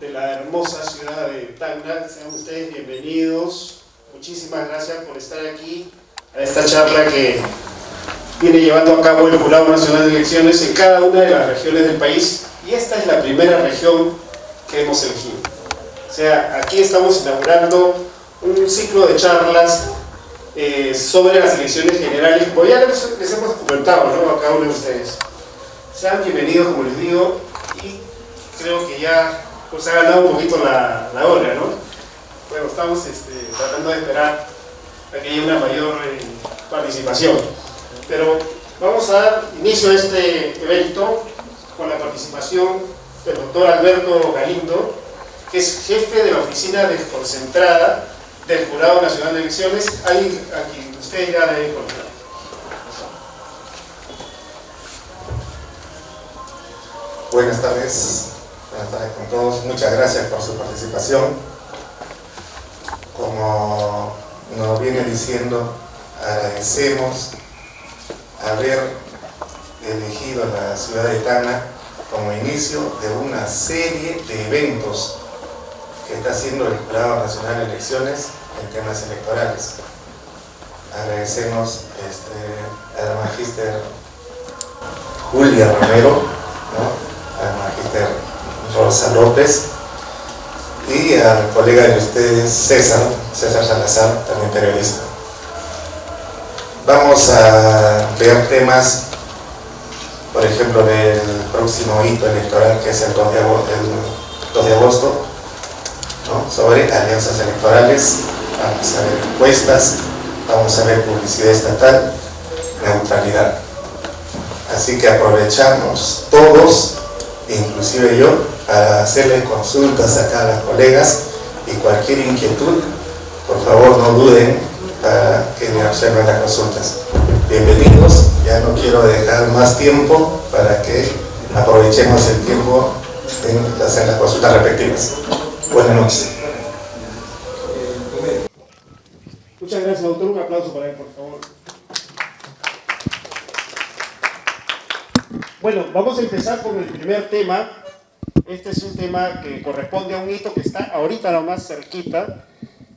de la hermosa ciudad de Tacna. Sean ustedes bienvenidos. Muchísimas gracias por estar aquí a esta charla que viene llevando a cabo el Jurado Nacional de Elecciones en cada una de las regiones del país, y esta es la primera región que hemos elegido. O sea, aquí estamos inaugurando un ciclo de charlas sobre las elecciones generales, como ya les hemos comentado, ¿no?, a cada uno de ustedes. Sean bienvenidos, como les digo, y creo que ya pues ha ganado un poquito la hora, ¿no? Bueno, estamos tratando de esperar a que haya una mayor participación. Pero vamos a dar inicio a este evento con la participación del doctor Alberto Galindo, que es jefe de la oficina desconcentrada del Jurado Nacional de Elecciones, alguien a quien ustedes ya deben conocer. Buenas tardes con todos. Muchas gracias por su participación. Como nos viene diciendo, agradecemos haber elegido la ciudad de Tacna como inicio de una serie de eventos que está haciendo el Jurado Nacional de Elecciones en temas electorales. Agradecemos a la magíster Julia Romero, ¿no?, a la magíster Rosa López y al colega de ustedes, César Salazar, también periodista. Vamos a ver temas, por ejemplo, del próximo hito electoral, que es el 2 de agosto, ¿no?, sobre alianzas electorales. Vamos a ver encuestas, vamos a ver publicidad estatal, neutralidad. Así que aprovechamos todos, inclusive yo, para hacerles consultas acá a las colegas, y cualquier inquietud, por favor no duden para que me observen las consultas. Bienvenidos, ya no quiero dejar más tiempo para que aprovechemos el tiempo en hacer las consultas respectivas. Buenas noches. Muchas gracias, doctor. Un aplauso para él, por favor. Bueno, vamos a empezar con el primer tema. Este es un tema que corresponde a un hito que está ahorita nomás cerquita.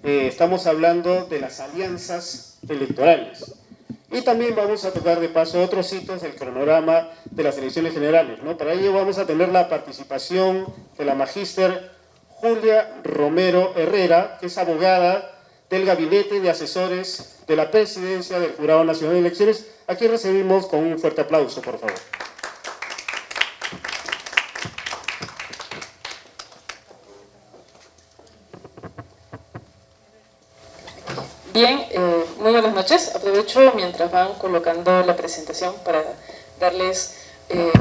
Estamos hablando de las alianzas electorales. Y también vamos a tocar de paso otros hitos del cronograma de las elecciones generales, ¿no? Para ello vamos a tener la participación de la magíster Julia Romero Herrera, que es abogada del Gabinete de Asesores de la Presidencia del Jurado Nacional de Elecciones. Aquí recibimos con un fuerte aplauso, por favor. Bien, muy buenas noches. Aprovecho mientras van colocando la presentación para darles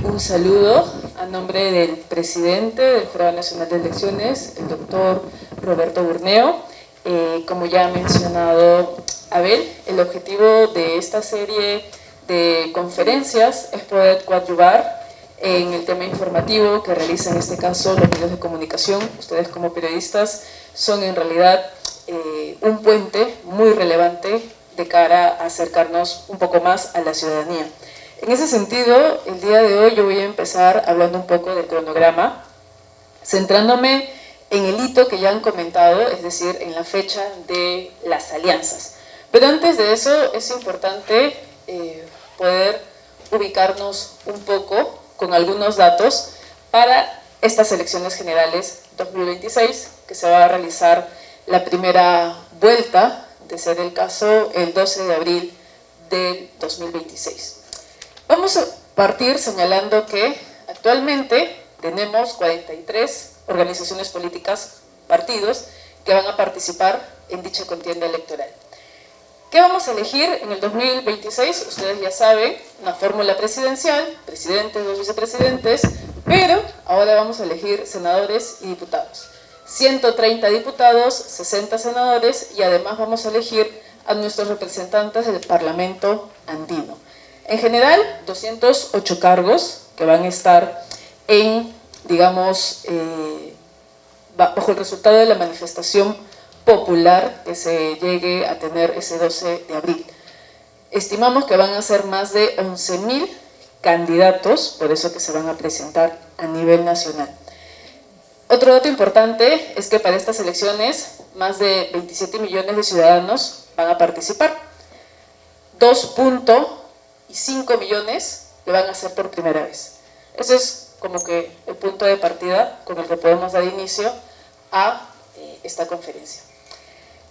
un saludo a nombre del presidente del Jurado Nacional de Elecciones, el doctor Roberto Burneo. Como ya ha mencionado Abel, el objetivo de esta serie de conferencias es poder coadyuvar en el tema informativo que realiza en este caso los medios de comunicación. Ustedes como periodistas son en realidad un puente muy relevante de cara a acercarnos un poco más a la ciudadanía. En ese sentido, el día de hoy yo voy a empezar hablando un poco del cronograma, centrándome en el hito que ya han comentado, es decir, en la fecha de las alianzas. Pero antes de eso es importante poder ubicarnos un poco con algunos datos para estas elecciones generales 2026, que se va a realizar la primera vuelta, de ser el caso, el 12 de abril de 2026. Vamos a partir señalando que actualmente tenemos 43 organizaciones políticas, partidos, que van a participar en dicha contienda electoral. ¿Qué vamos a elegir en el 2026? Ustedes ya saben, una fórmula presidencial, presidentes, dos vicepresidentes, pero ahora vamos a elegir senadores y diputados. 130 diputados, 60 senadores, y además vamos a elegir a nuestros representantes del Parlamento andino. En general, 208 cargos que van a estar en, digamos, bajo el resultado de la manifestación popular que se llegue a tener ese 12 de abril. Estimamos que van a ser más de 11.000 candidatos, por eso que se van a presentar a nivel nacional. Otro dato importante es que para estas elecciones más de 27 millones de ciudadanos van a participar. 2.5 millones lo van a hacer por primera vez. Ese es como que el punto de partida con el que podemos dar inicio a esta conferencia.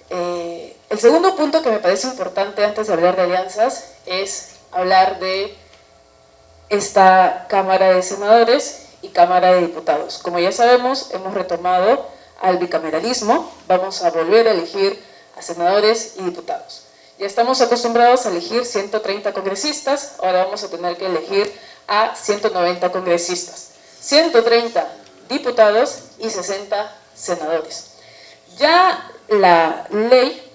El segundo punto que me parece importante antes de hablar de alianzas es hablar de esta Cámara de Senadores y Cámara de Diputados. Como ya sabemos, hemos retomado al bicameralismo, vamos a volver a elegir a senadores y diputados. Ya estamos acostumbrados a elegir 130 congresistas, ahora vamos a tener que elegir a 190 congresistas, 130 diputados y 60 senadores. Ya la ley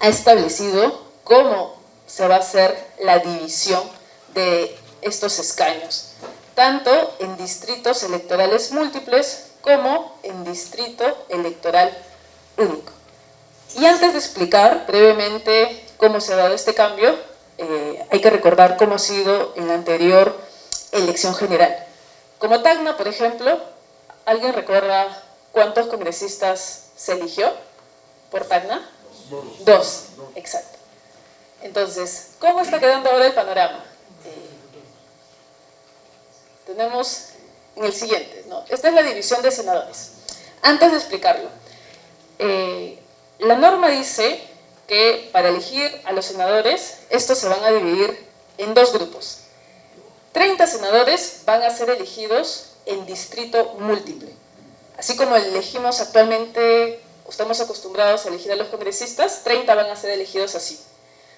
ha establecido cómo se va a hacer la división de estos escaños, tanto en distritos electorales múltiples como en distrito electoral único. Y antes de explicar brevemente cómo se ha dado este cambio, hay que recordar cómo ha sido en la anterior elección general. Como Tacna, por ejemplo, ¿alguien recuerda cuántos congresistas se eligió por Tacna? Dos, exacto. Entonces, ¿cómo está quedando ahora el panorama? Tenemos en el siguiente, ¿no? Esta es la división de senadores. Antes de explicarlo, la norma dice que para elegir a los senadores, estos se van a dividir en dos grupos. 30 senadores van a ser elegidos en distrito múltiple. Así como elegimos actualmente, estamos acostumbrados a elegir a los congresistas, 30 van a ser elegidos así.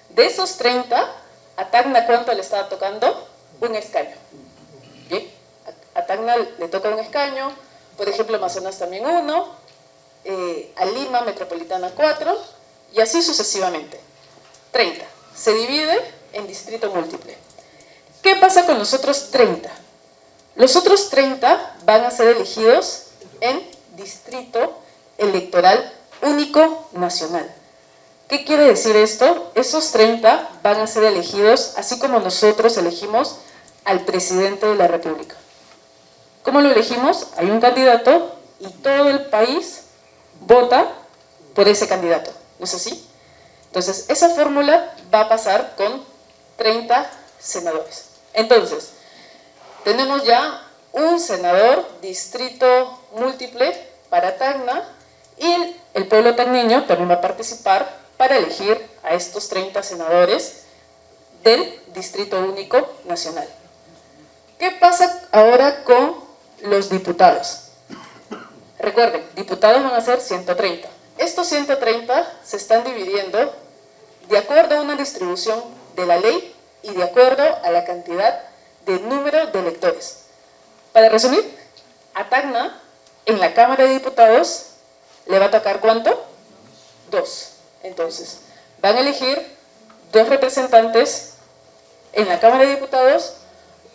De esos 30, a Tacna, ¿cuánto le estaba tocando? Un escaño. Bien, a Tacna le toca un escaño, por ejemplo, Amazonas también uno, a Lima Metropolitana 4, y así sucesivamente. 30. Se divide en distrito múltiple. ¿Qué pasa con los otros 30? Los otros 30 van a ser elegidos en distrito electoral único nacional. ¿Qué quiere decir esto? Esos 30 van a ser elegidos así como nosotros elegimos al presidente de la República. ¿Cómo lo elegimos? Hay un candidato y todo el país vota por ese candidato, ¿no es así? Entonces, esa fórmula va a pasar con 30 senadores. Entonces, tenemos ya un senador distrito múltiple para Tacna y el pueblo tacneño también va a participar para elegir a estos 30 senadores del Distrito Único Nacional. ¿Qué pasa ahora con los diputados? Recuerden, diputados van a ser 130. Estos 130 se están dividiendo de acuerdo a una distribución de la ley y de acuerdo a la cantidad de número de electores. Para resumir, a Tacna, en la Cámara de Diputados, le va a tocar ¿cuánto? 2. Entonces, van a elegir 2 representantes en la Cámara de Diputados,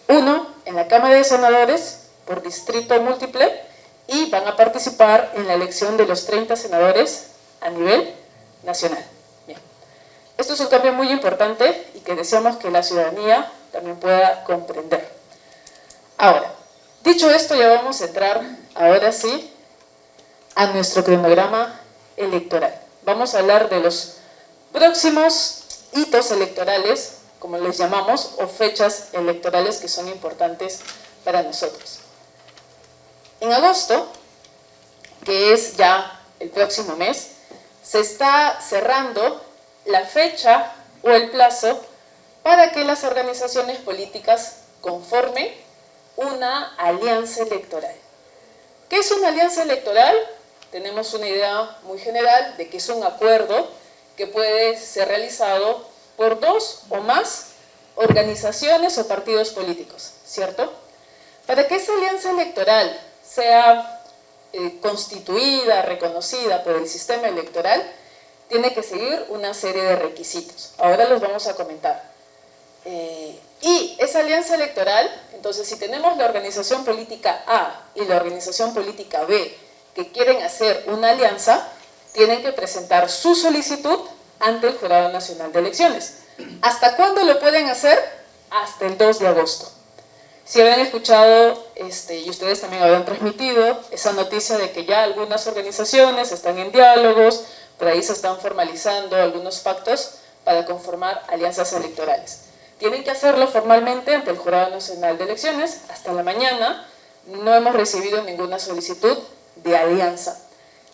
1 en la Cámara de Senadores por distrito múltiple y van a participar en la elección de los 30 senadores a nivel nacional. Bien. Esto es un cambio muy importante y que deseamos que la ciudadanía también pueda comprender. Ahora, dicho esto, ya vamos a entrar ahora sí a nuestro cronograma electoral. Vamos a hablar de los próximos hitos electorales, como les llamamos, o fechas electorales que son importantes para nosotros. En agosto, que es ya el próximo mes, se está cerrando la fecha o el plazo para que las organizaciones políticas conformen una alianza electoral. ¿Qué es una alianza electoral? Tenemos una idea muy general de que es un acuerdo que puede ser realizado por 2 o más organizaciones o partidos políticos, ¿cierto? Para que esa alianza electoral sea constituida, reconocida por el sistema electoral, tiene que seguir una serie de requisitos. Ahora los vamos a comentar. Y esa alianza electoral, entonces si tenemos la organización política A y la organización política B que quieren hacer una alianza, tienen que presentar su solicitud ante el Jurado Nacional de Elecciones. ¿Hasta cuándo lo pueden hacer? Hasta el 2 de agosto. Si habrán escuchado, y ustedes también habrán transmitido, esa noticia de que ya algunas organizaciones están en diálogos, por ahí se están formalizando algunos pactos para conformar alianzas electorales. Tienen que hacerlo formalmente ante el Jurado Nacional de Elecciones. Hasta la mañana no hemos recibido ninguna solicitud de alianza.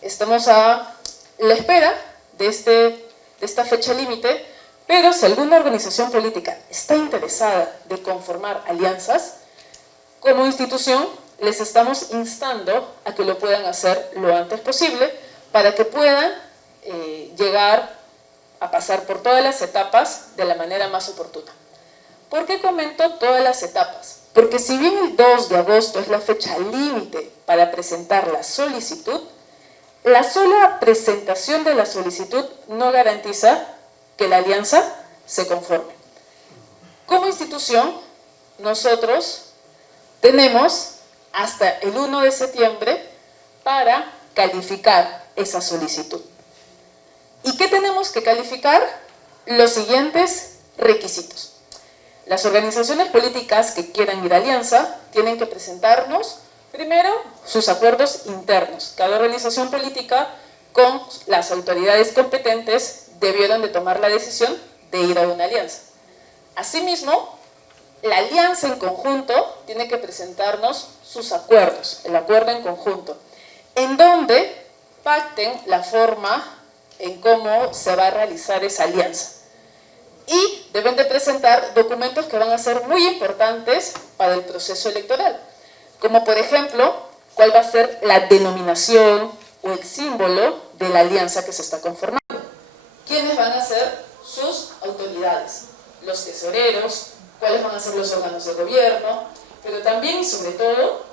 Estamos a la espera de esta fecha límite, pero si alguna organización política está interesada de conformar alianzas, como institución les estamos instando a que lo puedan hacer lo antes posible para que puedan llegar a pasar por todas las etapas de la manera más oportuna. ¿Por qué comento todas las etapas? Porque si bien el 2 de agosto es la fecha límite para presentar la solicitud, la sola presentación de la solicitud no garantiza que la alianza se conforme. Como institución, nosotros tenemos hasta el 1 de septiembre para calificar esa solicitud. ¿Y qué tenemos que calificar? Los siguientes requisitos. Las organizaciones políticas que quieran ir a alianza tienen que presentarnos primero sus acuerdos internos. Cada organización política con las autoridades competentes debieron de tomar la decisión de ir a una alianza. Asimismo, la alianza en conjunto tiene que presentarnos sus acuerdos, el acuerdo en conjunto, en donde pacten la forma en cómo se va a realizar esa alianza. Y deben de presentar documentos que van a ser muy importantes para el proceso electoral, como por ejemplo, cuál va a ser la denominación o el símbolo de la alianza que se está conformando. ¿Quiénes van a ser sus autoridades? Los tesoreros, cuáles van a ser los órganos de gobierno, pero también y sobre todo,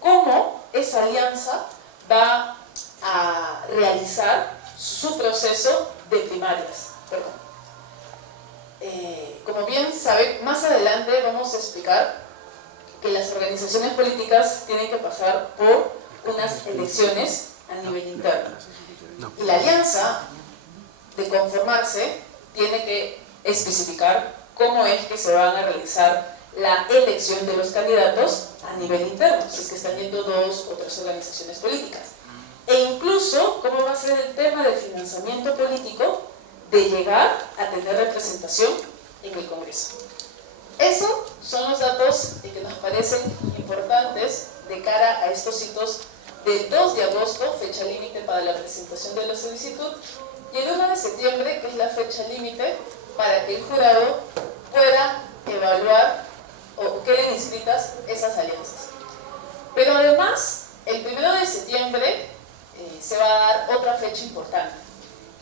cómo esa alianza va a realizar su proceso de primarias. Como bien saben, más adelante vamos a explicar que las organizaciones políticas tienen que pasar por unas elecciones a nivel interno. Y la alianza, de conformarse, tiene que especificar cómo es que se van a realizar la elección de los candidatos a nivel interno, si es que están yendo dos o tres organizaciones políticas. E incluso cómo va a ser el tema del financiamiento político de llegar a tener representación en el Congreso. Esos son los datos que nos parecen importantes de cara a estos hitos del 2 de agosto, fecha límite para la presentación de la solicitud, y el 1 de septiembre, que es la fecha límite para que el jurado pueda evaluar o queden inscritas esas alianzas. Pero además, el 1 de septiembre se va a dar otra fecha importante.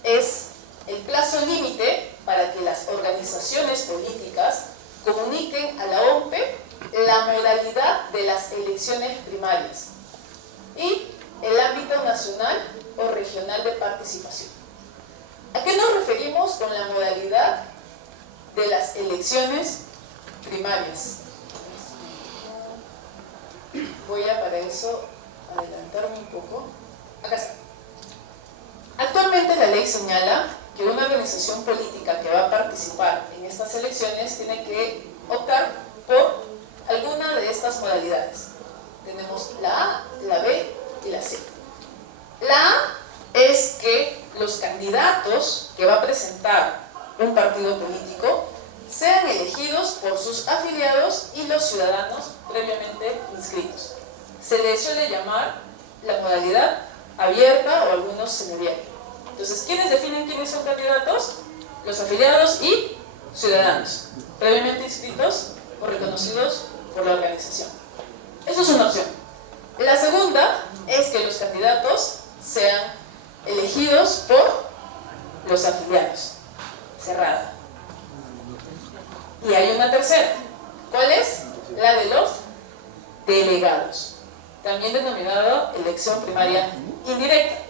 Es el plazo límite para que las organizaciones políticas comuniquen a la OMPE la modalidad de las elecciones primarias y el ámbito nacional o regional de participación. ¿A qué nos referimos con la modalidad de las elecciones primarias? Voy a para eso adelantarme un poco. Acá está. Actualmente la ley señala que una organización política que va a participar en estas elecciones tiene que optar por alguna de estas modalidades. Tenemos la A, la B y la C. La A es que los candidatos que va a presentar un partido político sean elegidos por sus afiliados y los ciudadanos previamente inscritos. Se le suele llamar la modalidad abierta o algunos semiabierta. Entonces, ¿quiénes definen quiénes son candidatos? Los afiliados y ciudadanos, previamente inscritos o reconocidos por la organización. Eso es una opción. La segunda es que los candidatos sean elegidos por los afiliados, cerrada. Y hay una tercera. ¿Cuál es? La de los delegados, también denominado elección primaria indirecta,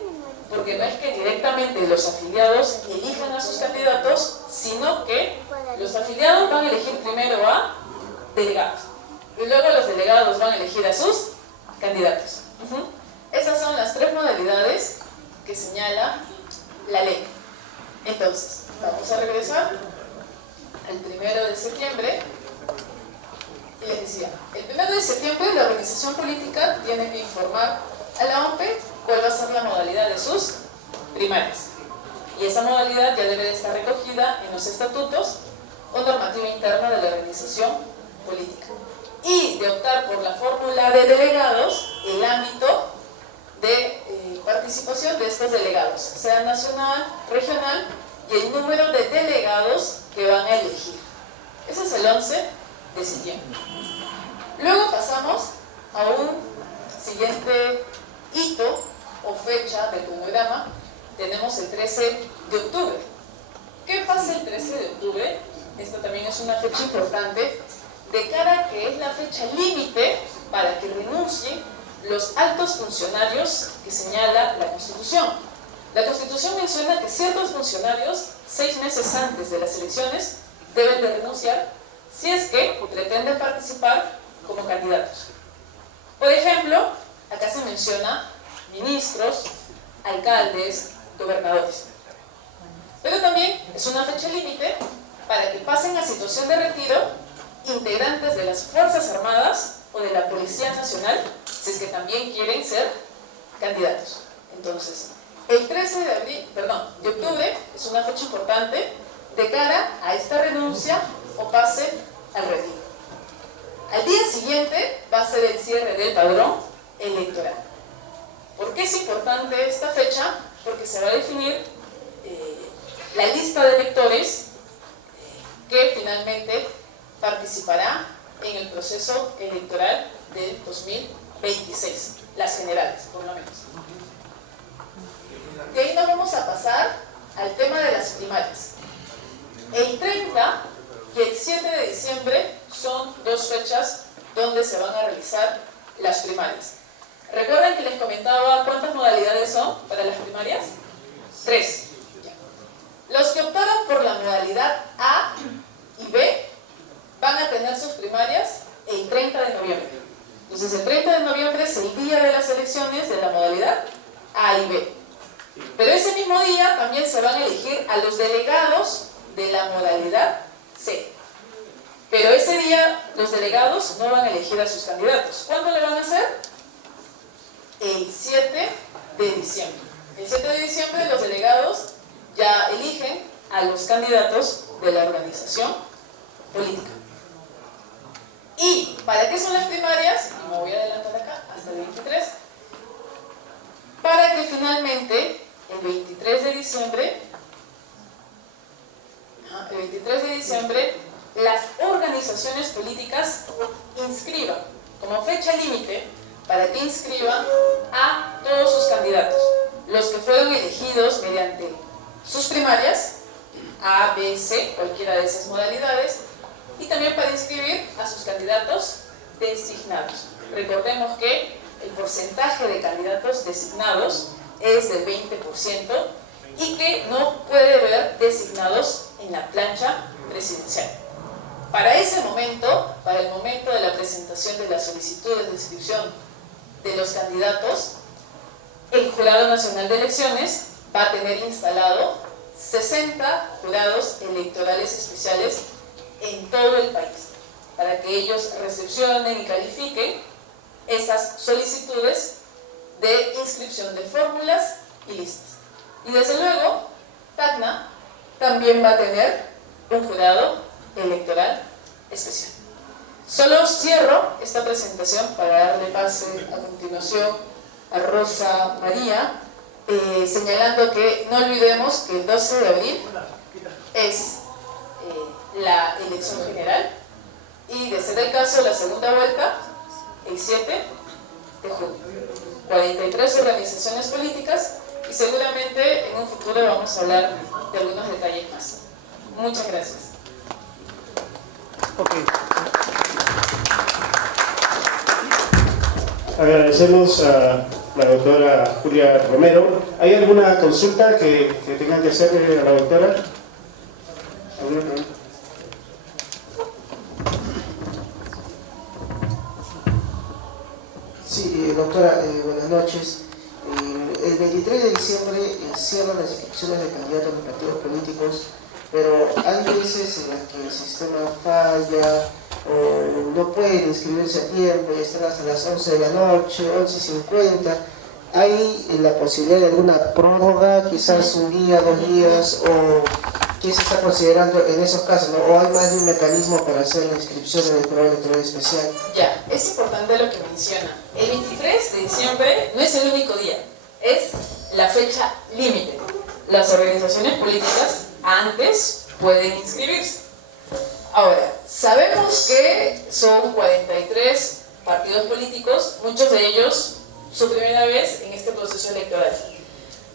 porque no es que directamente los afiliados elijan a sus candidatos, sino que los afiliados van a elegir primero a delegados y luego los delegados van a elegir a sus candidatos. Esas son las tres modalidades que señala la ley. Entonces, vamos a regresar al 1 de septiembre. Y les decía, el 1 de septiembre la organización política tiene que informar a la OMPE cuál va a ser la modalidad de sus primarias. Y esa modalidad ya debe de estar recogida en los estatutos o normativa interna de la organización política. Y de optar por la fórmula de delegados, el ámbito de participación de estos delegados, sea nacional, regional, y el número de delegados que van a elegir. Ese es el 11 de septiembre. Luego pasamos a un siguiente hito o fecha del cronograma. Tenemos el 13 de octubre. ¿Qué pasa el 13 de octubre? Esta también es una fecha importante, de cara a que es la fecha límite para que renuncien los altos funcionarios que señala la Constitución. La Constitución menciona que ciertos funcionarios, 6 meses antes de las elecciones, deben de renunciar si es que pretenden participar como candidatos. Por ejemplo, acá se menciona ministros, alcaldes, gobernadores. Pero también es una fecha límite para que pasen a situación de retiro integrantes de las Fuerzas Armadas o de la Policía Nacional, si es que también quieren ser candidatos. Entonces, el 13 de octubre es una fecha importante de cara a esta renuncia o pase al retiro. Al día siguiente va a ser el cierre del padrón electoral. ¿Por qué es importante esta fecha? Porque se va a definir la lista de electores que finalmente participará en el proceso electoral del 2026, las generales, por lo menos. De ahí nos vamos a pasar al tema de las primarias. El 30 y el 7 de diciembre son 2 fechas donde se van a realizar las primarias. ¿Recuerdan que les comentaba cuántas modalidades son para las primarias? 3. Los que optaron por la modalidad A y B van a tener sus primarias el 30 de noviembre. Entonces el 30 de noviembre es el día de las elecciones de la modalidad A y B. Pero ese mismo día también se van a elegir a los delegados de la modalidad C. Pero ese día los delegados no van a elegir a sus candidatos. ¿Cuándo le van a hacer? El 7 de diciembre. El 7 de diciembre los delegados ya eligen a los candidatos de la organización política. ¿Y para qué son las primarias? Y me voy a adelantar acá, hasta el 23. Para que finalmente, el 23 de diciembre, las organizaciones políticas inscriban, como fecha límite, para que inscriban a todos sus candidatos, los que fueron elegidos mediante sus primarias, A, B, C, cualquiera de esas modalidades, y también para inscribir a sus candidatos designados. Recordemos que el porcentaje de candidatos designados es del 20% y que no puede haber designados en la plancha presidencial. Para ese momento, para el momento de la presentación de las solicitudes de inscripción de los candidatos, el Jurado Nacional de Elecciones va a tener instalado 60 jurados electorales especiales en todo el país, para que ellos recepcionen y califiquen esas solicitudes de inscripción de fórmulas y listas. Y desde luego, Tacna también va a tener un jurado electoral especial. Solo cierro esta presentación para darle pase a continuación a Rosa María, señalando que no olvidemos que el 12 de abril es la elección general y, de ser el caso, la segunda vuelta el 7 de junio. 43 organizaciones políticas y seguramente en un futuro vamos a hablar de algunos detalles más. Muchas gracias. Okay. Agradecemos a la doctora Julia Romero. ¿Hay alguna consulta que tengan que hacerle a la doctora? ¿Alguna pregunta? Sí, doctora, buenas noches. El 23 de diciembre cierran las inscripciones de candidatos a los partidos políticos, pero hay veces en las que el sistema falla o no pueden inscribirse a tiempo y están hasta las 11 de la noche, 11:50. ¿Hay la posibilidad de alguna prórroga, quizás un día, 2 días, o qué se está considerando en esos casos, ¿no? ¿O hay más de un mecanismo para hacer la inscripción en el programa electoral especial? Ya, es importante lo que menciona. El 23 de diciembre no es el único día, es la fecha límite. Las organizaciones políticas antes pueden inscribirse. Ahora, sabemos que son 43 partidos políticos, muchos de ellos su primera vez en este proceso electoral.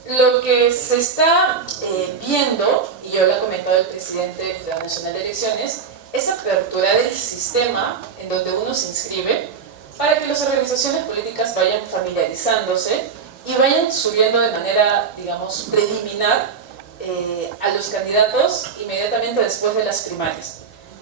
Lo que se está viendo, y yo lo ha comentado el presidente del Jurado Nacional de Elecciones, es aperturar el sistema en donde uno se inscribe para que las organizaciones políticas vayan familiarizándose y vayan subiendo de manera, digamos, preliminar a los candidatos inmediatamente después de las primarias.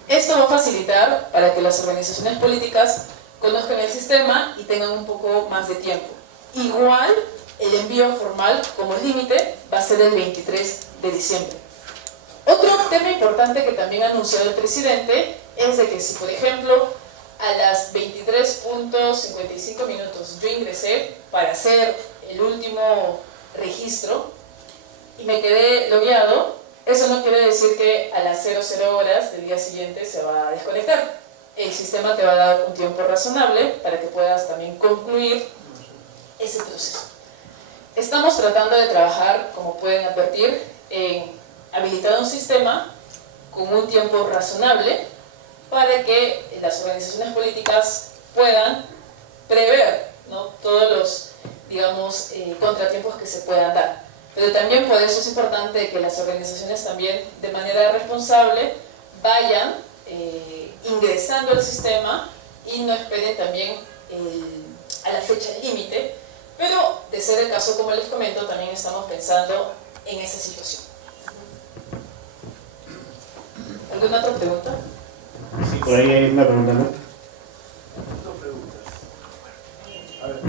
Esto va a facilitar para que las organizaciones políticas conozcan el sistema y tengan un poco más de tiempo. Igual, el envío formal como límite va a ser el 23 de diciembre. Otro tema importante que también ha anunciado el presidente es de que si, por ejemplo, a las 23:55 minutos yo ingresé para hacer el último registro y me quedé logueado, eso no quiere decir que a las 00 horas del día siguiente se va a desconectar. El sistema te va a dar un tiempo razonable para que puedas también concluir ese proceso. Estamos tratando de trabajar, como pueden advertir, en habilitar un sistema con un tiempo razonable para que las organizaciones políticas puedan prever, ¿no?, todos los, digamos, contratiempos que se puedan dar. Pero también por eso es importante que las organizaciones también de manera responsable vayan ingresando al sistema y no esperen también a la fecha límite, pero de ser el caso, como les comento, también estamos pensando en esa situación. ¿Alguna otra pregunta? Sí, por ahí hay una pregunta, ¿no? Dos preguntas. A ver.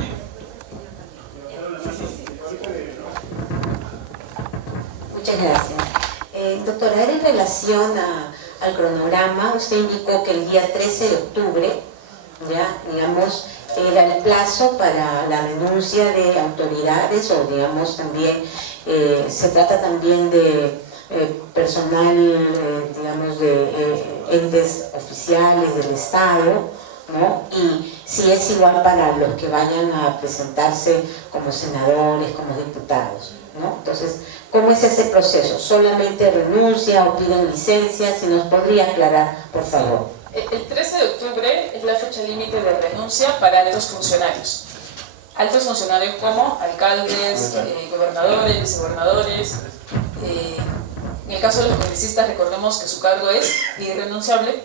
Muchas gracias. Doctora, en relación al cronograma, usted indicó que el día 13 de octubre, ya, digamos, era el plazo para la renuncia de autoridades, o digamos también, se trata también de personal, digamos, de entes oficiales del Estado, ¿no? Y si es igual para los que vayan a presentarse como senadores, como diputados, ¿no? Entonces, ¿cómo es ese proceso? ¿Solamente renuncia o piden licencia? Si nos podría aclarar, por favor. El 13 de octubre es la fecha límite de renuncia para altos funcionarios. Altos funcionarios como alcaldes, gobernadores, vicegobernadores. En el caso de los congresistas, recordemos que su cargo es irrenunciable,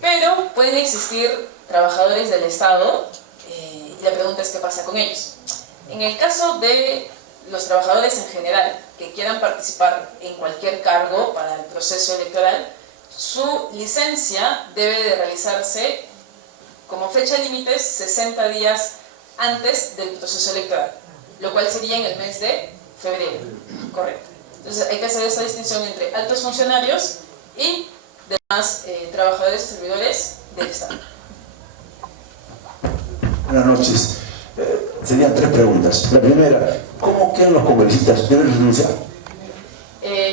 pero pueden existir trabajadores del Estado y la pregunta es qué pasa con ellos. En el caso de los trabajadores en general que quieran participar en cualquier cargo para el proceso electoral, su licencia debe de realizarse como fecha límite 60 días antes del proceso electoral, lo cual sería en el mes de febrero, correcto. Entonces hay que hacer esa distinción entre altos funcionarios y demás trabajadores y servidores del Estado. Buenas noches. Serían 3 preguntas. La primera, ¿cómo quedan los congresistas? ¿Deben renunciar?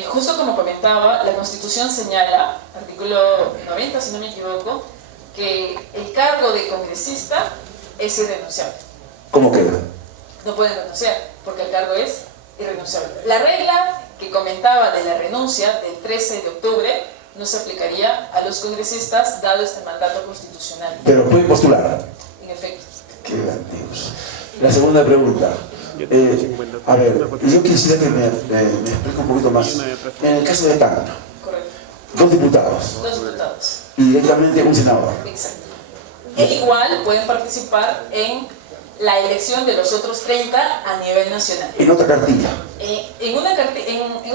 Justo como comentaba, la Constitución señala, artículo 90 si no me equivoco, que el cargo de congresista es irrenunciable. ¿Cómo queda? No pueden renunciar porque el cargo es irrenunciable. La regla que comentaba de la renuncia del 13 de octubre no se aplicaría a los congresistas dado este mandato constitucional. Pero pueden postular. En efecto. Qué antiguos. La segunda pregunta. A ver, yo quisiera que me explique un poquito más. En el caso de Tacna, Correcto. 2 diputados 2 diputados. y directamente un senador. Exacto. E igual pueden participar en la elección de los otros 30 a nivel nacional. En otra cartilla. En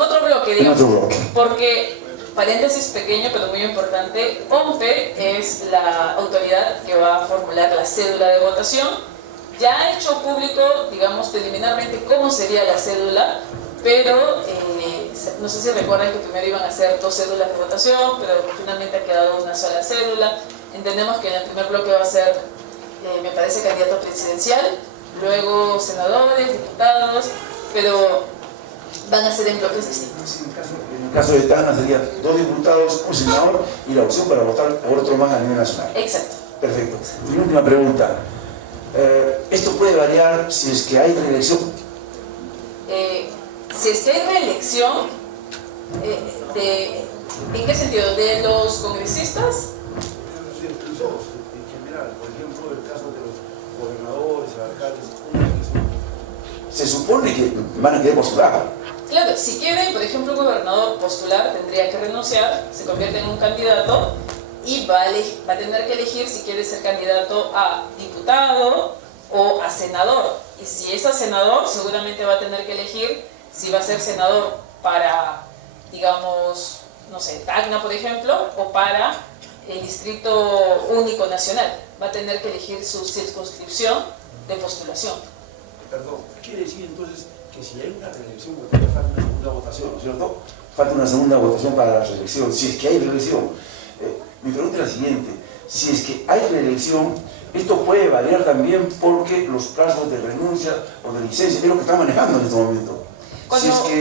otro bloque, digamos. En otro bloque. Porque, paréntesis pequeño pero muy importante, OMPE es la autoridad que va a formular la cédula de votación. Ya ha hecho público, digamos, preliminarmente cómo sería la cédula, pero no sé si recuerdan que primero iban a ser 2 cédulas de votación, pero finalmente ha quedado una sola cédula. Entendemos que en el primer bloque va a ser, me parece, candidato presidencial, luego senadores, diputados, pero van a ser en bloques distintos. En el caso de Tacna serían 2 diputados, un senador y la opción para votar por otro más a nivel nacional. Exacto. Perfecto. Y última pregunta. ¿Esto puede variar si es que hay reelección? Si es que hay reelección, ¿en qué sentido? ¿De los congresistas? En general, por ejemplo, el caso de los gobernadores, alcaldes, se supone que van a querer postular. Claro, si quiere, por ejemplo, un gobernador postular, tendría que renunciar, se convierte en un candidato y va a tener que elegir si quiere ser candidato a diputado o a senador. Y si es a senador, seguramente va a tener que elegir si va a ser senador para, digamos, no sé, Tacna, por ejemplo, o para el Distrito Único Nacional. Va a tener que elegir su circunscripción de postulación. Perdón, quiere decir entonces que si hay una reelección, falta una segunda votación, ¿no es cierto? Falta una segunda votación para la reelección, si es que hay reelección. Mi pregunta es la siguiente: si es que hay reelección, esto puede variar también porque los plazos de renuncia o de licencia es lo que está manejando en este momento.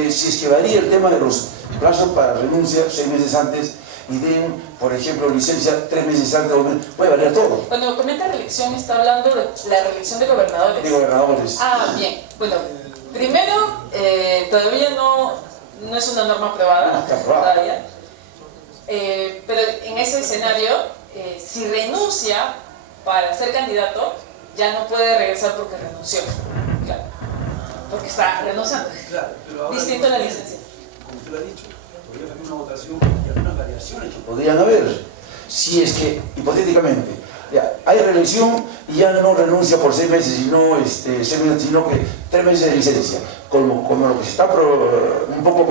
Si es que varía el tema de los plazos para renuncia 6 meses antes y den, por ejemplo, licencia 3 meses antes, puede variar todo. Cuando comenta reelección, está hablando de la reelección de gobernadores. De gobernadores. Ah, bien. Bueno, primero, todavía no es una norma aprobada. No está aprobada. Todavía. Pero en ese escenario, si renuncia para ser candidato, ya no puede regresar porque renunció. Claro. Porque está renunciando. Claro, pero ahora distinto a la licencia. Como usted lo ha dicho, podría haber una votación y algunas variaciones que podrían haber. Si es que, hipotéticamente, ya, hay reelección y ya no renuncia por 6 meses, sino que 3 meses de licencia, como lo que se está un poco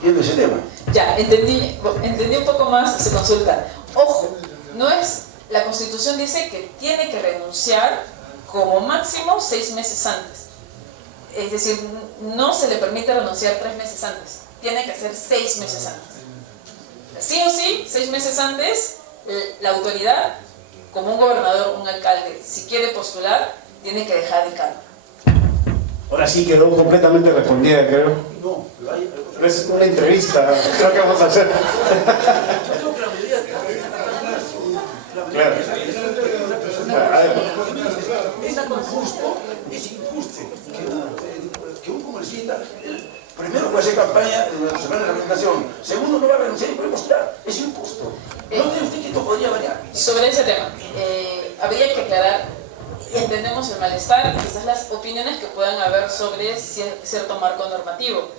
viendo ese tema. Ya, entendí un poco más su consulta. Ojo, no es, la Constitución dice que tiene que renunciar como máximo 6 meses antes. Es decir, no se le permite renunciar 3 meses antes, tiene que ser 6 meses antes. Sí o sí, 6 meses antes, la autoridad, como un gobernador, un alcalde, si quiere postular, tiene que dejar el cargo. Ahora sí quedó completamente respondida, creo. No, pero hay... Es una entrevista, creo que vamos a hacer. Claro. Es injusto que un congresista, primero puede hacer campaña de la semana de representación, segundo no va a renunciar y puede postular. Es injusto. ¿No cree usted que esto podría variar? Sobre ese tema, habría que aclarar, entendemos el malestar y quizás las opiniones que puedan haber sobre cierto marco normativo.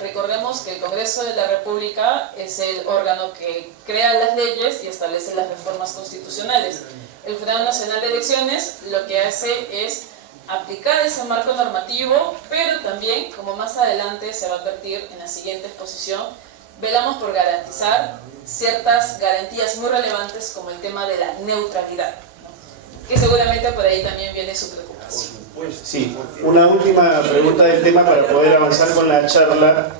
Recordemos que el Congreso de la República es el órgano que crea las leyes y establece las reformas constitucionales. El Jurado Nacional de Elecciones lo que hace es aplicar ese marco normativo, pero también, como más adelante se va a advertir en la siguiente exposición, velamos por garantizar ciertas garantías muy relevantes como el tema de la neutralidad, ¿no? Que seguramente por ahí también viene su preocupación. Sí, una última pregunta del tema para poder avanzar con la charla.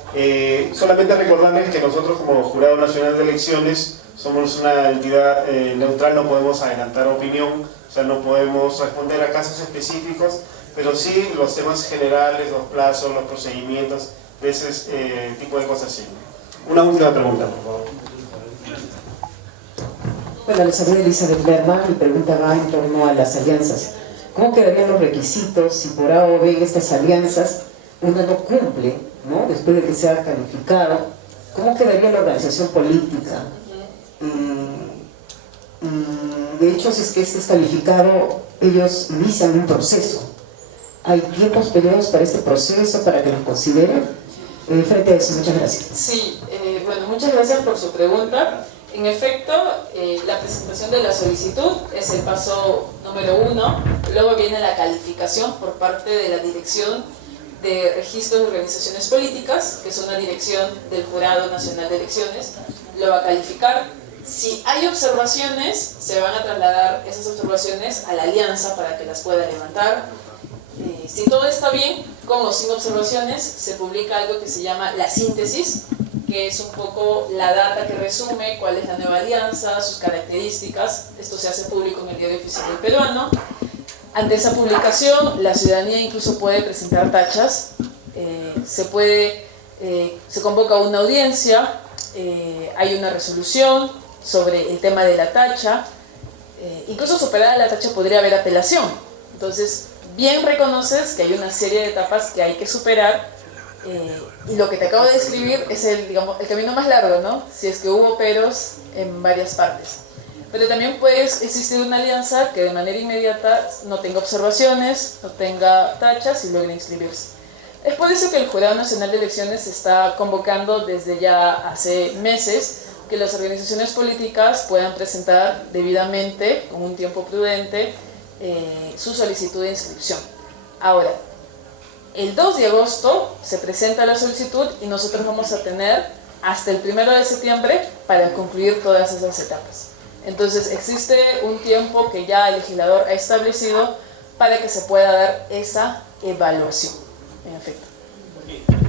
Solamente recordarles que nosotros como Jurado Nacional de Elecciones somos una entidad neutral, no podemos adelantar opinión, o sea, no podemos responder a casos específicos, pero sí los temas generales, los plazos, los procedimientos, de ese tipo de cosas. Sí. Una última pregunta, por favor. Bueno, les saluda Elizabeth Lerma. Mi pregunta va en torno a las alianzas. ¿Cómo quedarían los requisitos si por A o B estas alianzas una no cumple, ¿no? Después de que sea calificado? ¿Cómo quedaría la organización política? De hecho, si es que este es calificado, ellos inician un proceso. ¿Hay tiempos, periodos para este proceso, para que lo consideren? Frente a eso, muchas gracias. Sí, bueno, muchas gracias por su pregunta. En efecto, la presentación de la solicitud es el paso número 1, luego viene la calificación por parte de la Dirección de Registros de Organizaciones Políticas, que es una dirección del Jurado Nacional de Elecciones, lo va a calificar. Si hay observaciones, se van a trasladar esas observaciones a la alianza para que las pueda levantar. Si todo está bien, con o sin observaciones, se publica algo que se llama la síntesis, que es un poco la data que resume cuál es la nueva alianza, sus características. Esto se hace público en el Diario Oficial del Peruano. Ante esa publicación, la ciudadanía incluso puede presentar tachas, se convoca una audiencia, hay una resolución sobre el tema de la tacha, incluso superada la tacha podría haber apelación. Entonces, bien reconoces que hay una serie de etapas que hay que superar, y lo que te acabo de describir es el camino más largo, ¿no? Si es que hubo peros en varias partes. Pero también puede existir una alianza que de manera inmediata no tenga observaciones, no tenga tachas y logre inscribirse. Es por eso que el Jurado Nacional de Elecciones está convocando desde ya hace meses que las organizaciones políticas puedan presentar debidamente, con un tiempo prudente, su solicitud de inscripción. Ahora, el 2 de agosto se presenta la solicitud y nosotros vamos a tener hasta el 1 de septiembre para concluir todas esas etapas. Entonces existe un tiempo que ya el legislador ha establecido para que se pueda dar esa evaluación, en efecto.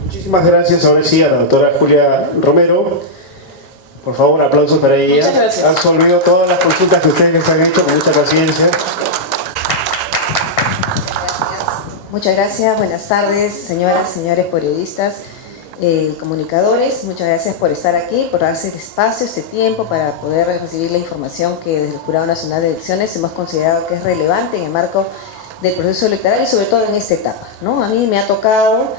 Muchísimas gracias, ahora sí, a la doctora Julia Romero. Por favor, aplausos para ella. Muchas gracias. Han resolvido todas las consultas que ustedes les han hecho con mucha paciencia. Muchas gracias, buenas tardes, señoras, señores periodistas, comunicadores. Muchas gracias por estar aquí, por darse el espacio, este tiempo para poder recibir la información que desde el Jurado Nacional de Elecciones hemos considerado que es relevante en el marco del proceso electoral y sobre todo en esta etapa, ¿no? A mí me ha tocado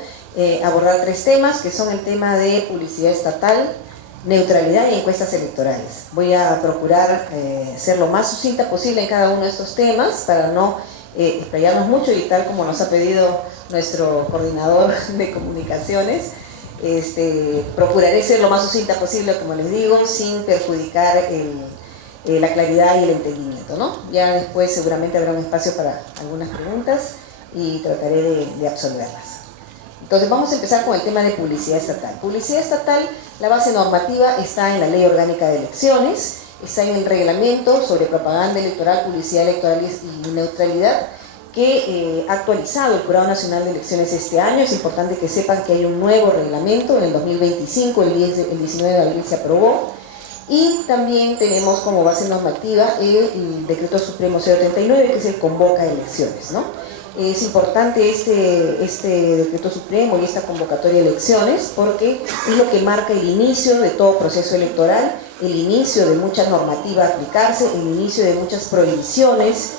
abordar 3 temas, que son el tema de publicidad estatal, neutralidad y encuestas electorales. Voy a procurar ser lo más sucinta posible en cada uno de estos temas para no explayarnos mucho, y tal como nos ha pedido nuestro coordinador de comunicaciones, procuraré ser lo más sucinta posible, como les digo, sin perjudicar la claridad y el entendimiento, ¿no? Ya después seguramente habrá un espacio para algunas preguntas y trataré de absolverlas. Entonces vamos a empezar con el tema de publicidad estatal. Publicidad estatal, la base normativa está en la Ley Orgánica de Elecciones, está en el reglamento sobre propaganda electoral, publicidad electoral y neutralidad, que ha actualizado el Jurado Nacional de Elecciones este año. Es importante que sepan que hay un nuevo reglamento en el 2025, el 19 de abril se aprobó, y también tenemos como base normativa el Decreto Supremo 039, que es el convoca elecciones, ¿no? Es importante este Decreto Supremo y esta convocatoria de elecciones porque es lo que marca el inicio de todo proceso electoral, el inicio de mucha normativa a aplicarse, el inicio de muchas prohibiciones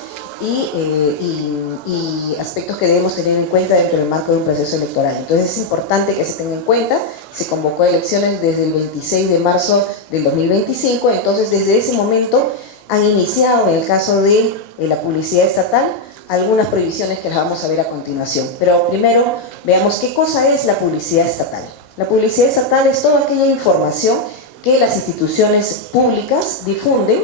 y aspectos que debemos tener en cuenta dentro del marco de un proceso electoral. Entonces es importante que se tenga en cuenta. Se convocó a elecciones desde el 26 de marzo del 2025, entonces desde ese momento han iniciado, en el caso de la publicidad estatal, algunas prohibiciones que las vamos a ver a continuación. Pero primero veamos qué cosa es la publicidad estatal. La publicidad estatal es toda aquella información que las instituciones públicas difunden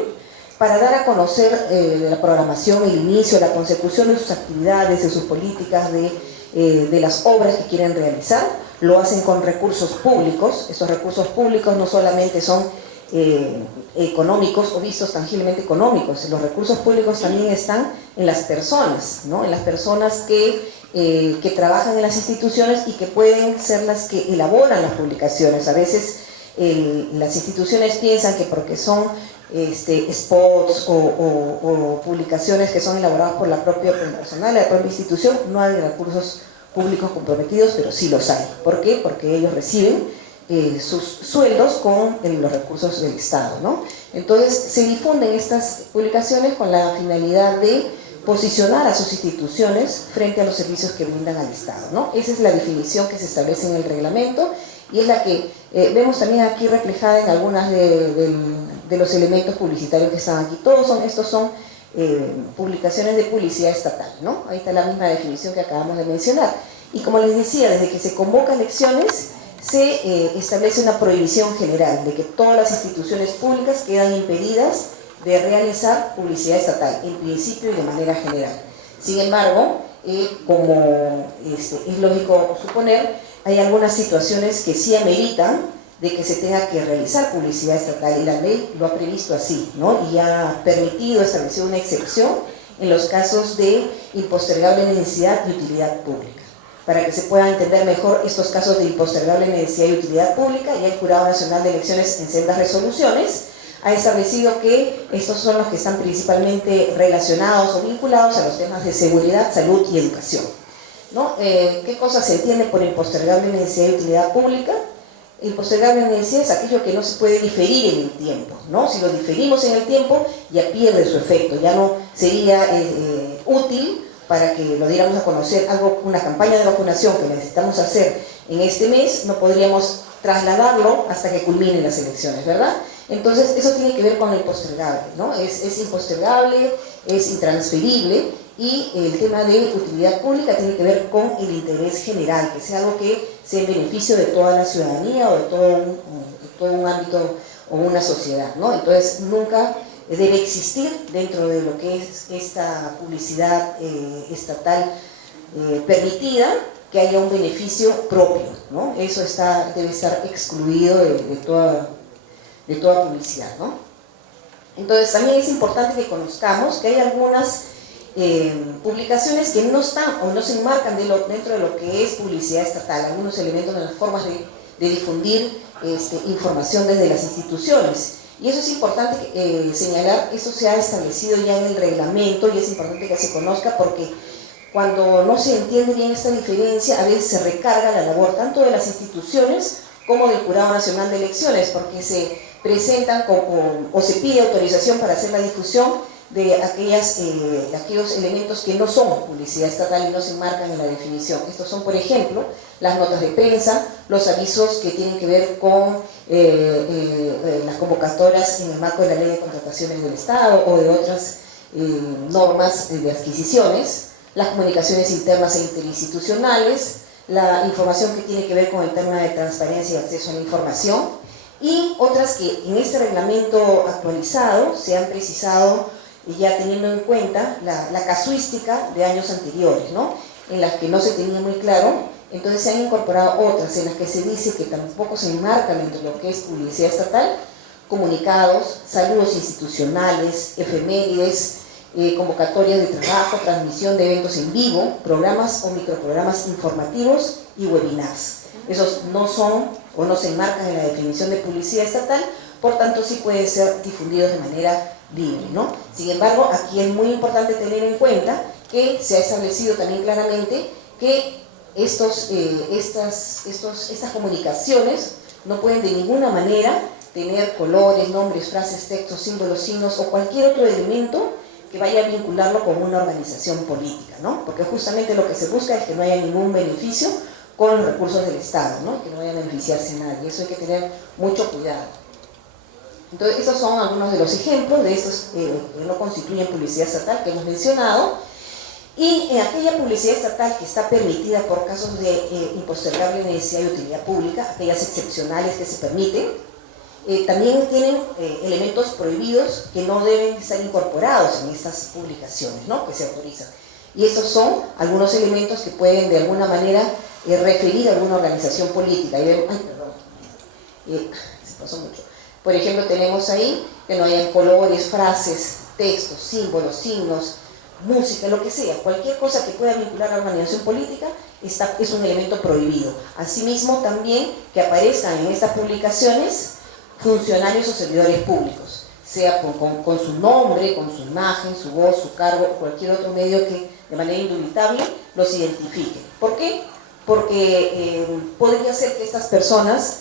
para dar a conocer la programación, el inicio, la consecución de sus actividades, de sus políticas, de las obras que quieren realizar. Lo hacen con recursos públicos. Estos recursos públicos no solamente son económicos o vistos tangiblemente económicos. Los recursos públicos también están en las personas, ¿no? En las personas que trabajan en las instituciones y que pueden ser las que elaboran las publicaciones. A veces las instituciones piensan que porque son spots o publicaciones que son elaboradas por la propia personal, la propia institución, no hay recursos públicos comprometidos, pero sí los hay. ¿Por qué? Porque ellos reciben sus sueldos con los recursos del Estado, ¿no? Entonces se difunden estas publicaciones con la finalidad de posicionar a sus instituciones frente a los servicios que brindan al Estado, ¿no? Esa es la definición que se establece en el reglamento y es la que vemos también aquí reflejada en algunas de los elementos publicitarios que están aquí. Estos son publicaciones de publicidad estatal, ¿no? Ahí está la misma definición que acabamos de mencionar. Y como les decía, desde que se convoca elecciones se establece una prohibición general de que todas las instituciones públicas quedan impedidas de realizar publicidad estatal, en principio y de manera general. Sin embargo, como es lógico suponer, hay algunas situaciones que sí ameritan de que se tenga que realizar publicidad estatal y la ley lo ha previsto así, ¿no? Y ha permitido establecer una excepción en los casos de impostergable necesidad y utilidad pública. Para que se puedan entender mejor estos casos de impostergable necesidad y utilidad pública, ya el Jurado Nacional de Elecciones en sendas resoluciones ha establecido que estos son los que están principalmente relacionados o vinculados a los temas de seguridad, salud y educación, ¿no? ¿Qué cosa se entiende por impostergable necesidad y utilidad pública? Impostergable necesidad es aquello que no se puede diferir en el tiempo, ¿no? Si lo diferimos en el tiempo, ya pierde su efecto, ya no sería útil para que lo diéramos a conocer. Una campaña de vacunación que necesitamos hacer en este mes, no podríamos trasladarlo hasta que culminen las elecciones, ¿verdad? Entonces, eso tiene que ver con lo impostergable, ¿no? Es impostergable, es intransferible, y el tema de utilidad pública tiene que ver con el interés general, que sea algo que sea en beneficio de toda la ciudadanía o de todo un ámbito o una sociedad, ¿no? Entonces, nunca debe existir dentro de lo que es esta publicidad estatal permitida que haya un beneficio propio, ¿no? Eso debe estar excluido de toda publicidad, ¿no? Entonces también es importante que conozcamos que hay algunas publicaciones que no están o no se enmarcan dentro de lo que es publicidad estatal, algunos elementos en las formas de difundir información desde las instituciones. Y eso es importante señalar, eso se ha establecido ya en el reglamento y es importante que se conozca, porque cuando no se entiende bien esta diferencia, a veces se recarga la labor tanto de las instituciones como del Jurado Nacional de Elecciones, porque se presentan o se pide autorización para hacer la difusión de aquellos elementos que no son publicidad estatal y no se enmarcan en la definición. Estos son, por ejemplo, las notas de prensa, los avisos que tienen que ver con las convocatorias en el marco de la Ley de Contrataciones del Estado o de otras normas de adquisiciones, las comunicaciones internas e interinstitucionales, la información que tiene que ver con el tema de transparencia y acceso a la información, y otras que en este reglamento actualizado se han precisado ya teniendo en cuenta la casuística de años anteriores, ¿no? En las que no se tenía muy claro. Entonces se han incorporado otras en las que se dice que tampoco se enmarcan dentro de lo que es publicidad estatal: comunicados, saludos institucionales, efemérides, convocatorias de trabajo, transmisión de eventos en vivo, programas o microprogramas informativos y webinars. Esos no son o no se enmarcan en la definición de publicidad estatal, por tanto sí pueden ser difundidos de manera libre, ¿no? Sin embargo, aquí es muy importante tener en cuenta que se ha establecido también claramente que estas comunicaciones no pueden de ninguna manera tener colores, nombres, frases, textos, símbolos, signos o cualquier otro elemento que vaya a vincularlo con una organización política, ¿no? Porque justamente lo que se busca es que no haya ningún beneficio con los recursos del Estado, ¿no? Que no vaya a beneficiarse a nadie. Eso hay que tener mucho cuidado. Entonces, estos son algunos de los ejemplos de estos que no constituyen publicidad estatal que hemos mencionado. Y en aquella publicidad estatal que está permitida por casos de impostergable necesidad y utilidad pública, aquellas excepcionales que se permiten, también tienen elementos prohibidos que no deben estar incorporados en estas publicaciones, ¿no? Que se autorizan. Y estos son algunos elementos que pueden de alguna manera referir a alguna organización política. Y vemos, se pasó mucho. Por ejemplo, tenemos ahí que no hayan colores, frases, textos, símbolos, signos, música, lo que sea, cualquier cosa que pueda vincular a la organización política es un elemento prohibido. Asimismo, también que aparezcan en estas publicaciones funcionarios o servidores públicos, sea con su nombre, con su imagen, su voz, su cargo, cualquier otro medio que de manera indubitable los identifique. ¿Por qué? Porque podría ser que estas personas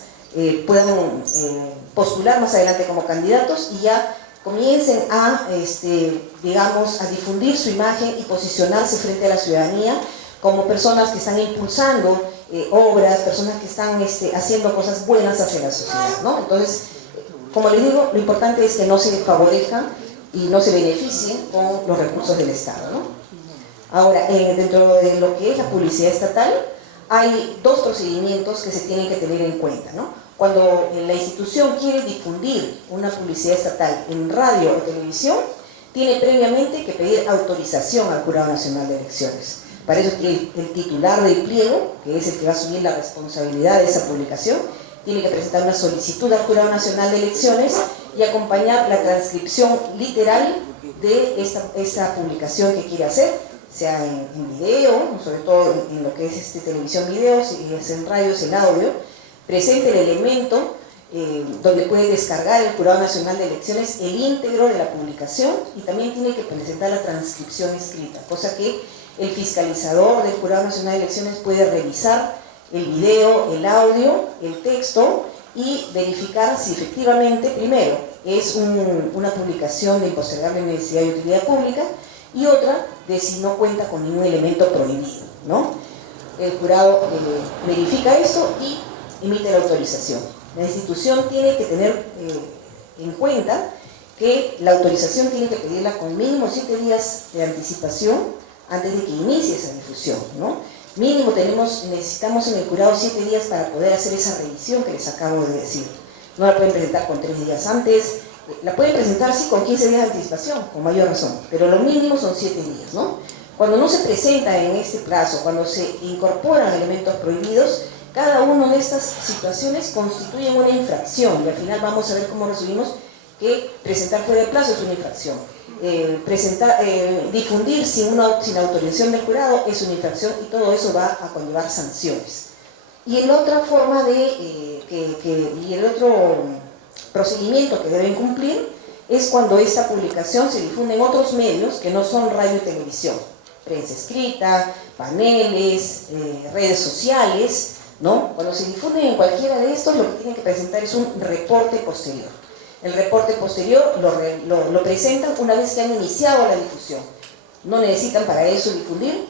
puedan postular más adelante como candidatos y ya comiencen a, digamos, a difundir su imagen y posicionarse frente a la ciudadanía como personas que están impulsando obras, personas que están haciendo cosas buenas hacia la sociedad, ¿no? Entonces, como les digo, lo importante es que no se favorezcan y no se beneficien con los recursos del Estado, ¿no? Ahora, dentro de lo que es la publicidad estatal, hay dos procedimientos que se tienen que tener en cuenta, ¿no? Cuando la institución quiere difundir una publicidad estatal en radio o televisión, tiene previamente que pedir autorización al Jurado Nacional de Elecciones. Para eso el titular del pliego, que es el que va a asumir la responsabilidad de esa publicación, tiene que presentar una solicitud al Jurado Nacional de Elecciones y acompañar la transcripción literal de esta publicación que quiere hacer, sea en video, sobre todo en lo que es televisión video, si es en radio, es en audio, presente el elemento donde puede descargar el Jurado Nacional de Elecciones el íntegro de la publicación y también tiene que presentar la transcripción escrita, cosa que el fiscalizador del Jurado Nacional de Elecciones puede revisar el video, el audio, el texto y verificar si efectivamente, primero, es una publicación de impostergable necesidad y utilidad pública y otra, de si no cuenta con ningún elemento prohibido, ¿no? El jurado verifica esto y emite la autorización. La institución tiene que tener en cuenta que la autorización tiene que pedirla con mínimo 7 días de anticipación antes de que inicie esa difusión, ¿no? Mínimo necesitamos en el jurado 7 días para poder hacer esa revisión que les acabo de decir. No la pueden presentar con 3 días antes, la pueden presentar sí con 15 días de anticipación, con mayor razón, pero lo mínimo son 7 días, ¿no? Cuando no se presenta en este plazo, cuando se incorporan elementos prohibidos, cada una de estas situaciones constituyen una infracción y al final vamos a ver cómo resolvimos que presentar fuera de plazo es una infracción. Difundir sin autorización del jurado es una infracción y todo eso va a conllevar sanciones. Y el otro procedimiento que deben cumplir es cuando esta publicación se difunde en otros medios que no son radio y televisión, prensa escrita, paneles, redes sociales, ¿no? Cuando se difunden en cualquiera de estos, lo que tienen que presentar es un reporte posterior. El reporte posterior lo presentan una vez que han iniciado la difusión. No necesitan para eso difundir,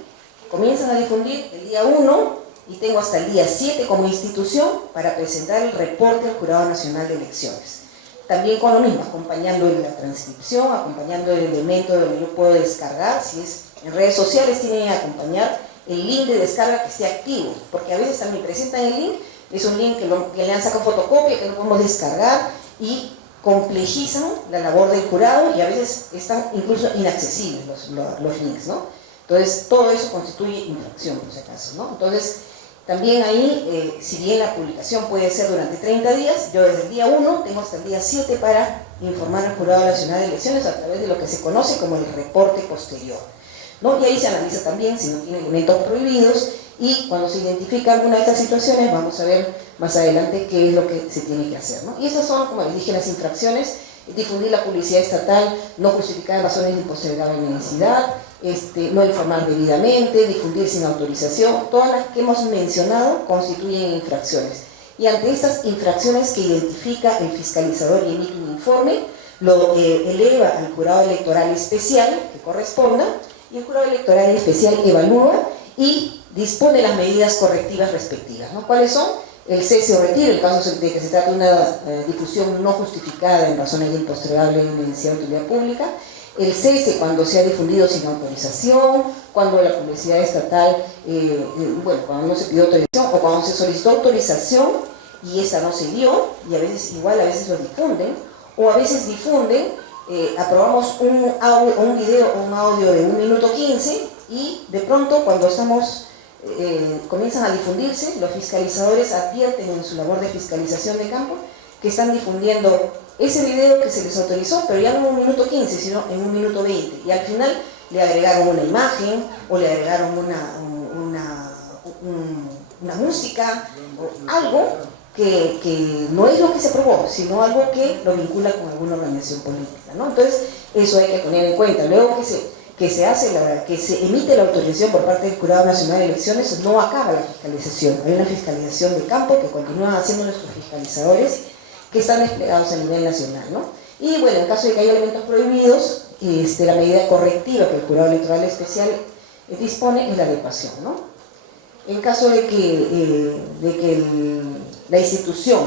comienzan a difundir el día 1 y tengo hasta el día 7 como institución para presentar el reporte al Jurado Nacional de Elecciones. También con lo mismo, acompañando la transcripción, acompañando el elemento donde yo puedo descargar, si es en redes sociales tienen que acompañar el link de descarga que esté activo, porque a veces también presentan el link, es un link que le han sacado fotocopia, que no podemos descargar y complejizan la labor del jurado y a veces están incluso inaccesibles los links, ¿no? Entonces todo eso constituye infracción, por si acaso, ¿no? Entonces también ahí, si bien la publicación puede ser durante 30 días, yo desde el día 1 tengo hasta el día 7 para informar al Jurado Nacional de Elecciones a través de lo que se conoce como el reporte posterior, ¿no? Y ahí se analiza también si no tiene elementos prohibidos y cuando se identifica alguna de estas situaciones vamos a ver más adelante qué es lo que se tiene que hacer, ¿no? Y esas son, como les dije, las infracciones: difundir la publicidad estatal no justificada en razones de impostergable necesidad, no informar debidamente, difundir sin autorización. Todas las que hemos mencionado constituyen infracciones y ante estas infracciones que identifica el fiscalizador y emite un informe, lo eleva al jurado electoral especial que corresponda y el jurado electoral especial evalúa y dispone las medidas correctivas respectivas, ¿no? ¿Cuáles son? El cese o retiro, en caso de que se trate de una difusión no justificada en razones de impostergable necesidad de utilidad pública, el cese cuando se ha difundido sin autorización, cuando la publicidad estatal, cuando no se pidió autorización o cuando se solicitó autorización y esa no se dio, y a veces lo difunden, o a veces difunden, aprobamos un video o un audio de 1 minuto 15 y de pronto cuando comienzan a difundirse, los fiscalizadores advierten en su labor de fiscalización de campo que están difundiendo ese video que se les autorizó, pero ya no en 1 minuto 15, sino en 1 minuto 20, y al final le agregaron una imagen o le agregaron una música o algo que no es lo que se aprobó, sino algo que lo vincula con alguna organización política, ¿no? Entonces eso hay que tener en cuenta. Luego que se emite la autorización por parte del Jurado Nacional de Elecciones, no acaba la fiscalización. Hay una fiscalización de campo que continúan haciendo nuestros fiscalizadores que están desplegados a nivel nacional, ¿no? Y bueno, en caso de que haya elementos prohibidos, la medida correctiva que el Jurado Electoral Especial dispone es la adecuación, ¿no? En caso de que la institución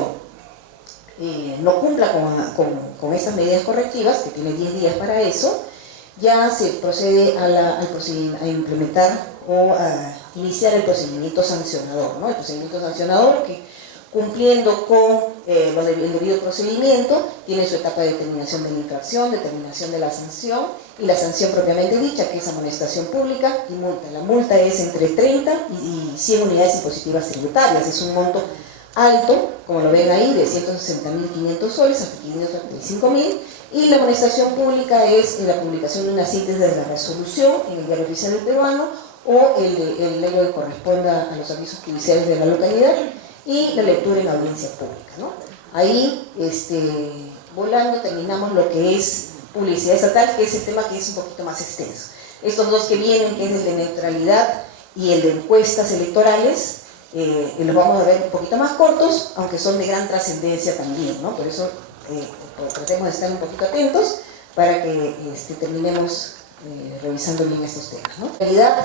no cumpla con estas medidas correctivas, que tiene 10 días para eso, ya se procede a implementar o a iniciar el procedimiento sancionador, ¿no? El procedimiento sancionador que, cumpliendo con el debido procedimiento, tiene su etapa de determinación de la infracción, determinación de la sanción y la sanción propiamente dicha, que es amonestación pública y multa. La multa es entre 30 y 100 unidades impositivas tributarias, es un monto alto, como lo ven ahí, de 160.500 soles hasta 535.000, y la amonestación pública es la publicación de una síntesis de la resolución en el Diario Oficial del Peruano o el lego que corresponda a los servicios judiciales de la localidad y la lectura en audiencia pública, ¿no? Ahí, volando, terminamos lo que es publicidad estatal, que es el tema que es un poquito más extenso. Estos dos que vienen, que es el de neutralidad y el de encuestas electorales, los vamos a ver un poquito más cortos, aunque son de gran trascendencia también, ¿no? Por eso tratemos de estar un poquito atentos para que terminemos revisando bien estos temas, ¿no? En realidad,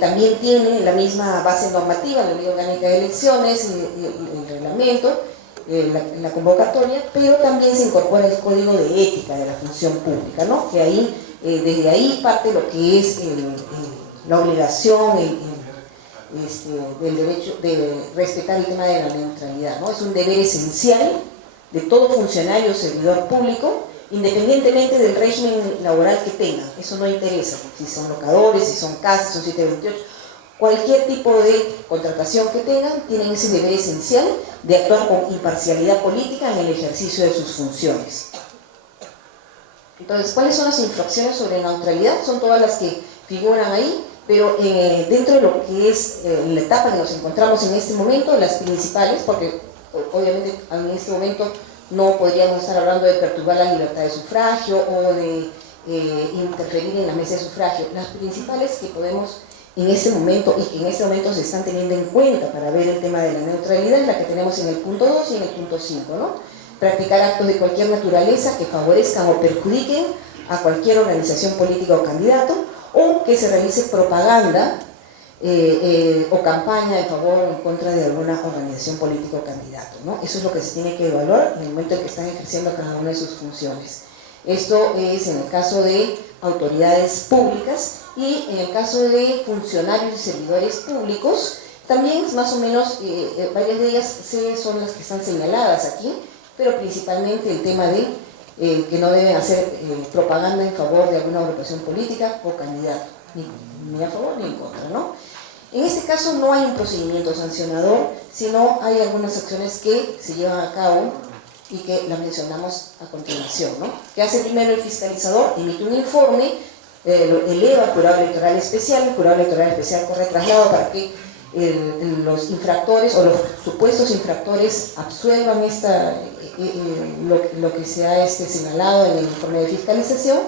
también tiene la misma base normativa, la Ley Orgánica de Elecciones, el reglamento, la convocatoria, pero también se incorpora el Código de Ética de la Función Pública, ¿no? Que ahí, desde ahí parte lo que es la obligación del derecho de respetar el tema de la neutralidad, ¿no? Es un deber esencial de todo funcionario o servidor público, independientemente del régimen laboral que tengan. Eso no interesa, si son locadores, si son casas, si son 728, cualquier tipo de contratación que tengan, tienen ese deber esencial de actuar con imparcialidad política en el ejercicio de sus funciones. Entonces, ¿cuáles son las infracciones sobre neutralidad? Son todas las que figuran ahí, pero dentro de lo que es la etapa que nos encontramos en este momento, las principales, porque obviamente en este momento no podríamos estar hablando de perturbar la libertad de sufragio o de interferir en la mesa de sufragio. Las principales que podemos en este momento y que en este momento se están teniendo en cuenta para ver el tema de la neutralidad es la que tenemos en el punto 2 y en el punto 5, ¿no? Practicar actos de cualquier naturaleza que favorezcan o perjudiquen a cualquier organización política o candidato, o que se realice propaganda o campaña en favor o en contra de alguna organización política o candidato, ¿no? Eso es lo que se tiene que evaluar en el momento en que están ejerciendo cada una de sus funciones. Esto es en el caso de autoridades públicas, y en el caso de funcionarios y servidores públicos, también más o menos varias de ellas son las que están señaladas aquí, pero principalmente el tema de que no deben hacer propaganda en favor de alguna agrupación política o candidato, ni a favor ni en contra, ¿no? En este caso no hay un procedimiento sancionador, sino hay algunas acciones que se llevan a cabo y que las mencionamos a continuación, ¿no? Que hace primero el fiscalizador, emite un informe, eleva al jurado electoral especial, el jurado electoral especial corre traslado para que los infractores o los supuestos infractores absuelvan lo que se ha señalado en el informe de fiscalización,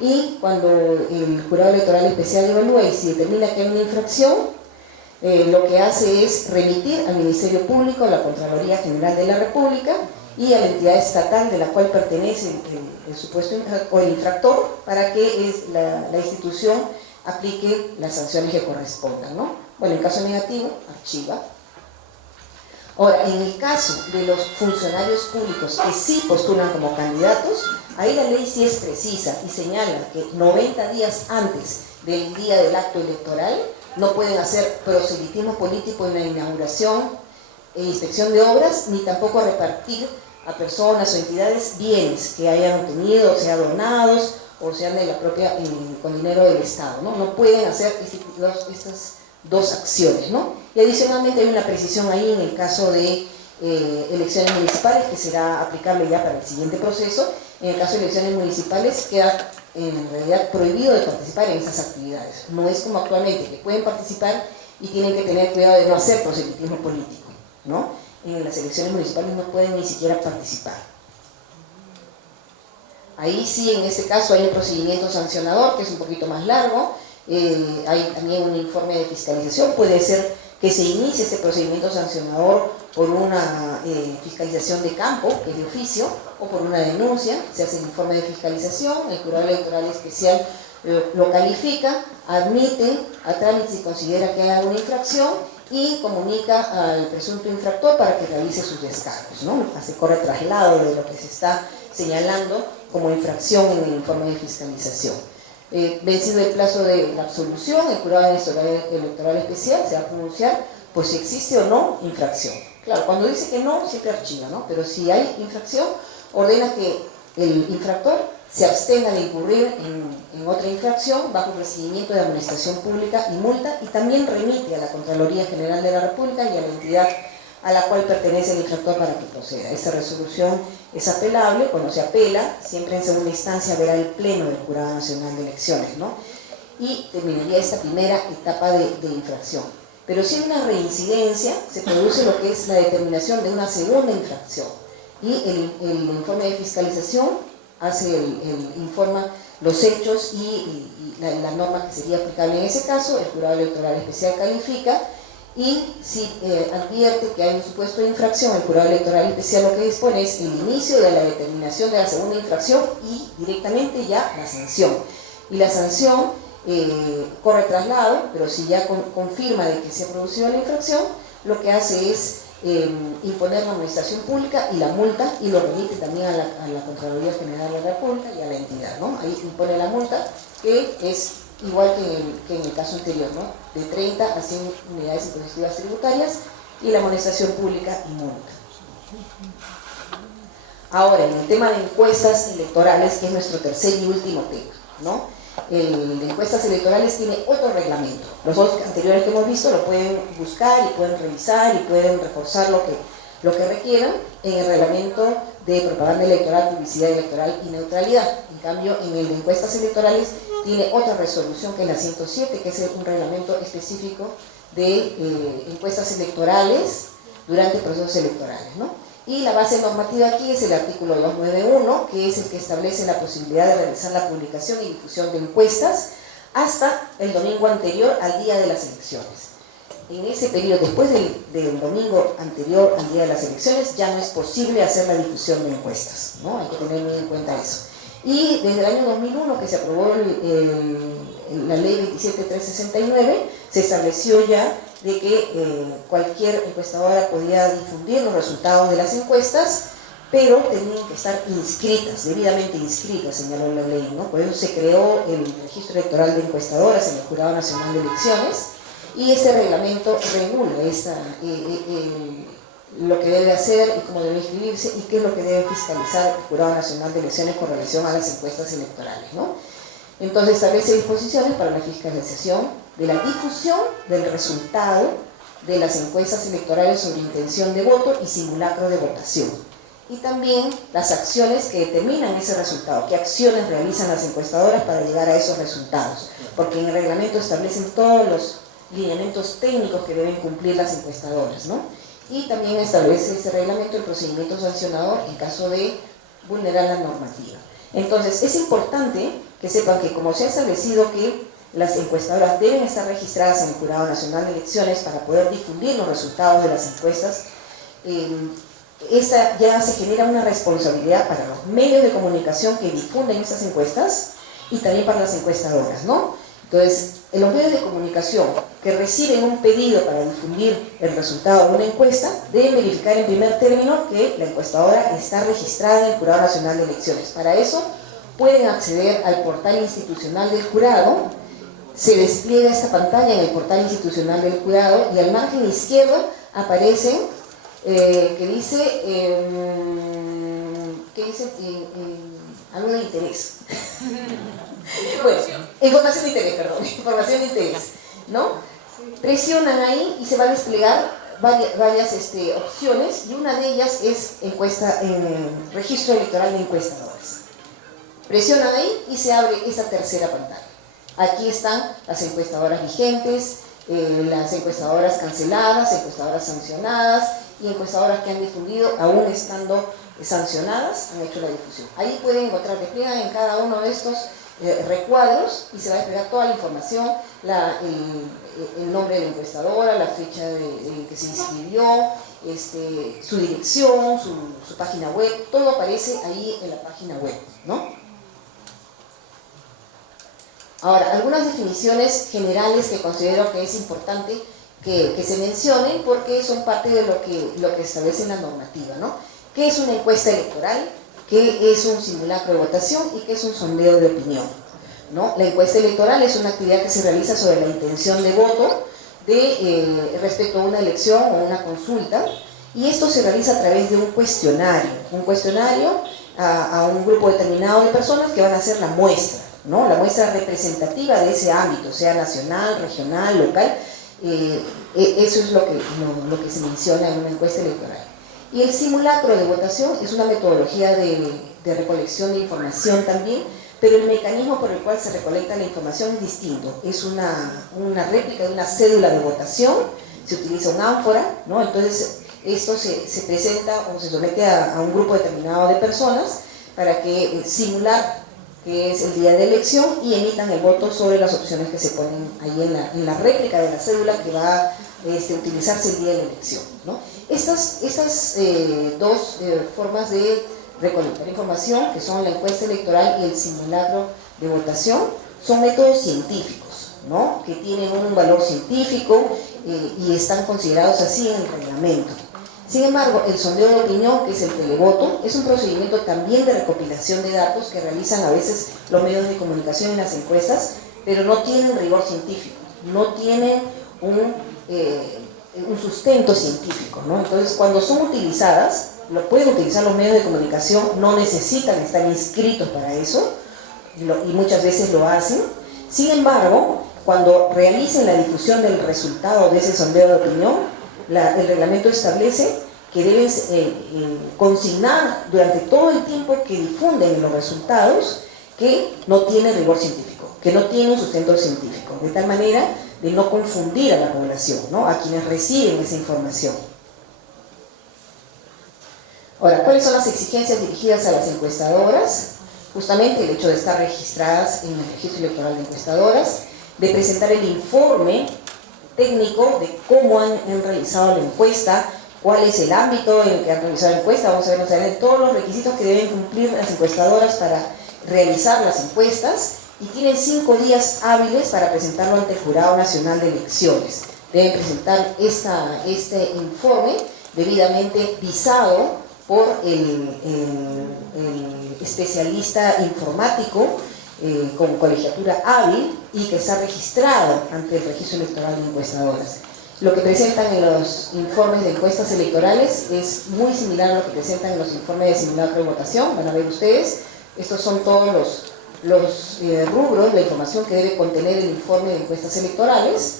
y cuando el jurado electoral especial evalúa y si determina que hay una infracción, lo que hace es remitir al Ministerio Público, a la Contraloría General de la República y a la entidad estatal de la cual pertenece el supuesto o el infractor, para que la institución aplique las sanciones que correspondan, ¿no? Bueno, en caso negativo, archiva. Ahora, en el caso de los funcionarios públicos que sí postulan como candidatos, ahí la ley sí es precisa y señala que 90 días antes del día del acto electoral no pueden hacer proselitismo político en la inauguración e inspección de obras, ni tampoco repartir a personas o entidades bienes que hayan obtenido, o sea donados, o sean de la propia, con dinero del Estado, ¿no? No pueden hacer estas dos acciones, ¿no? Y adicionalmente hay una precisión ahí en el caso de elecciones municipales, que será aplicable ya para el siguiente proceso. En el caso de elecciones municipales queda en realidad prohibido de participar en estas actividades. No es como actualmente, que pueden participar y tienen que tener cuidado de no hacer proselitismo político, ¿no? En las elecciones municipales no pueden ni siquiera participar. Ahí sí, en este caso hay un procedimiento sancionador que es un poquito más largo. Hay también un informe de fiscalización. Puede ser que se inicie este procedimiento sancionador por una fiscalización de campo, que es de oficio, o por una denuncia. Se hace el informe de fiscalización, el jurado electoral especial lo califica, admite a trámite si considera que hay alguna infracción y comunica al presunto infractor para que realice sus descargos, ¿no? Se corre traslado de lo que se está señalando como infracción en el informe de fiscalización. Vencido el plazo de la absolución, el jurado electoral especial se va a pronunciar pues si existe o no infracción. Claro, cuando dice que no, siempre archiva, ¿no? Pero si hay infracción, ordena que el infractor se abstenga de incurrir en otra infracción bajo procedimiento de amonestación pública y multa, y también remite a la Contraloría General de la República y a la entidad a la cual pertenece el infractor para que proceda. Esta resolución es apelable. Cuando se apela, siempre en segunda instancia verá el Pleno del Jurado Nacional de Elecciones, ¿no? Y terminaría esta primera etapa de infracción. Pero si hay una reincidencia, se produce lo que es la determinación de una segunda infracción. Y el informe de fiscalización informa los hechos y la norma que sería aplicable en ese caso. El Jurado Electoral Especial califica, y si advierte que hay un supuesto de infracción, el Jurado Electoral Especial lo que dispone es el inicio de la determinación de la segunda infracción y directamente ya la sanción. Y la sanción corre traslado, pero si ya confirma de que se ha producido la infracción, lo que hace es imponer la administración pública y la multa, y lo remite también a la Contraloría General de la República y a la entidad, ¿no? Ahí impone la multa, que es igual que en el caso anterior, ¿no? De 30 a 100 unidades impositivas tributarias, y la amonestación pública y multa. Ahora, en el tema de encuestas electorales, que es nuestro tercer y último tema, ¿no? El de encuestas electorales tiene otro reglamento. Los dos anteriores que hemos visto lo pueden buscar y pueden revisar y pueden reforzar lo que requieran en el reglamento de propaganda electoral, publicidad electoral y neutralidad. En cambio, en el de encuestas electorales tiene otra resolución, que es la 107, que es un reglamento específico de encuestas electorales durante procesos electorales, ¿no? Y la base normativa aquí es el artículo 291, que es el que establece la posibilidad de realizar la publicación y difusión de encuestas hasta el domingo anterior al día de las elecciones. En ese periodo, después del domingo anterior al día de las elecciones, ya no es posible hacer la difusión de encuestas, ¿no? Hay que tener muy en cuenta eso. Y desde el año 2001, que se aprobó la ley 27369, se estableció ya de que cualquier encuestadora podía difundir los resultados de las encuestas, pero tenían que estar inscritas, debidamente inscritas, señaló la ley, ¿no? Por eso se creó el registro electoral de encuestadoras en el Jurado Nacional de Elecciones, y este reglamento regula lo que debe hacer y cómo debe inscribirse y qué es lo que debe fiscalizar el Jurado Nacional de Elecciones con relación a las encuestas electorales, ¿no? Entonces establece disposiciones para la fiscalización de la difusión del resultado de las encuestas electorales sobre intención de voto y simulacro de votación, y también las acciones que determinan ese resultado, qué acciones realizan las encuestadoras para llegar a esos resultados, porque en el reglamento establecen todos los lineamientos técnicos que deben cumplir las encuestadoras, ¿no? Y también establece ese reglamento el procedimiento sancionador en caso de vulnerar la normativa. Entonces es importante que sepan que, como se ha establecido que las encuestadoras deben estar registradas en el Jurado Nacional de Elecciones para poder difundir los resultados de las encuestas, esta ya se genera una responsabilidad para los medios de comunicación que difunden estas encuestas y también para las encuestadoras, ¿no? Entonces, en los medios de comunicación que reciben un pedido para difundir el resultado de una encuesta, deben verificar en primer término que la encuestadora está registrada en el Jurado Nacional de Elecciones. Para eso pueden acceder al portal institucional del jurado. Se despliega esta pantalla en el portal institucional del jurado y al margen izquierdo aparece que dice algo de interés. Bueno, información de interés, perdón, información de interés, ¿no? Presionan ahí y se va a desplegar varias opciones, y una de ellas es registro electoral de encuestadores. Presionan ahí y se abre esa tercera pantalla. Aquí están las encuestadoras vigentes, las encuestadoras canceladas, encuestadoras sancionadas y encuestadoras que han difundido aún estando sancionadas, han hecho la difusión. Ahí pueden encontrar, despliegan en cada uno de estos recuadros y se va a desplegar toda la información, el nombre de la encuestadora, la fecha en que se inscribió, su dirección, su página web, todo aparece ahí en la página web, ¿no? Ahora, algunas definiciones generales que considero que es importante que se mencionen porque son parte de lo que establece la normativa, ¿no? ¿Qué es una encuesta electoral? ¿Qué es un simulacro de votación? ¿Y qué es un sondeo de opinión? ¿No? La encuesta electoral es una actividad que se realiza sobre la intención de voto respecto a una elección o una consulta, y esto se realiza a través de un cuestionario a un grupo determinado de personas que van a hacer la muestra, ¿no? La muestra representativa de ese ámbito, sea nacional, regional, local, Eso es lo que se menciona en una encuesta electoral. Y el simulacro de votación es una metodología de recolección de información también, pero el mecanismo por el cual se recolecta la información es distinto. Es una réplica de una cédula de votación, se utiliza un ánfora, ¿no? Entonces esto se presenta o se somete a un grupo determinado de personas para que simular que es el día de elección y emitan el voto sobre las opciones que se ponen ahí en la réplica de la cédula que va a utilizarse el día de la elección, ¿no? Estas dos formas de recolectar información, que son la encuesta electoral y el simulacro de votación, son métodos científicos, ¿no? Que tienen un valor científico y están considerados así en el reglamento. Sin embargo, el sondeo de opinión, que es el televoto, es un procedimiento también de recopilación de datos que realizan a veces los medios de comunicación en las encuestas, pero no tienen rigor científico, no tienen un sustento científico, ¿no? Entonces, cuando son utilizadas, lo pueden utilizar los medios de comunicación, no necesitan estar inscritos para eso, y muchas veces lo hacen. Sin embargo, cuando realicen la difusión del resultado de ese sondeo de opinión, el reglamento establece que deben consignar durante todo el tiempo que difunden los resultados que no tienen rigor científico, que no tienen sustento científico, de tal manera de no confundir a la población, ¿no? A quienes reciben esa información. Ahora, ¿cuáles son las exigencias dirigidas a las encuestadoras? Justamente el hecho de estar registradas en el registro electoral de encuestadoras, de presentar el informe técnico de cómo han realizado la encuesta, cuál es el ámbito en el que han realizado la encuesta. Vamos a ver todos los requisitos que deben cumplir las encuestadoras para realizar las encuestas, y tienen 5 días hábiles para presentarlo ante el Jurado Nacional de Elecciones. Deben presentar este informe debidamente visado por el especialista informático con colegiatura hábil y que está registrado ante el registro electoral de encuestadoras. Lo que presentan en los informes de encuestas electorales es muy similar a lo que presentan en los informes de simulacro de votación. Van a ver ustedes, estos son todos los rubros de información que debe contener el informe de encuestas electorales.